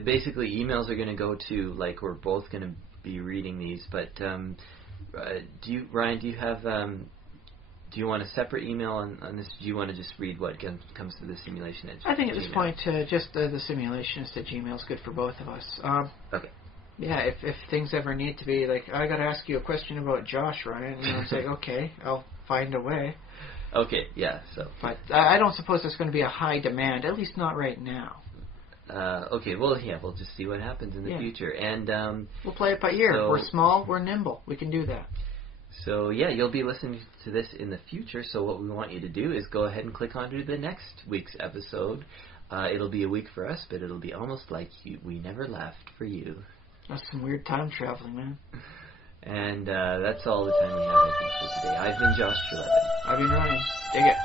basically, emails are going to go to we're both going to be reading these, but Ryan, do you have do you want a separate email on this? Do you want to just read what comes to the simulation? I think at this point, just the simulationist at Gmail is good for both of us. Okay. Yeah, if things ever need to be I got to ask you a question about Josh, Ryan. It's okay, I'll find a way. Okay, yeah. So, but I don't suppose there's going to be a high demand, at least not right now. Okay, well, yeah, we'll just see what happens in the future, and we'll play it by ear. So, we're small, we're nimble, we can do that. So you'll be listening to this in the future. So what we want you to do is go ahead and click on to the next week's episode. It'll be a week for us, but it'll be almost like we never left for you. That's some weird time traveling, man. And that's all the time we have, I think, for today. I've been Josh Trelevin. I've been Ryan. Dig it.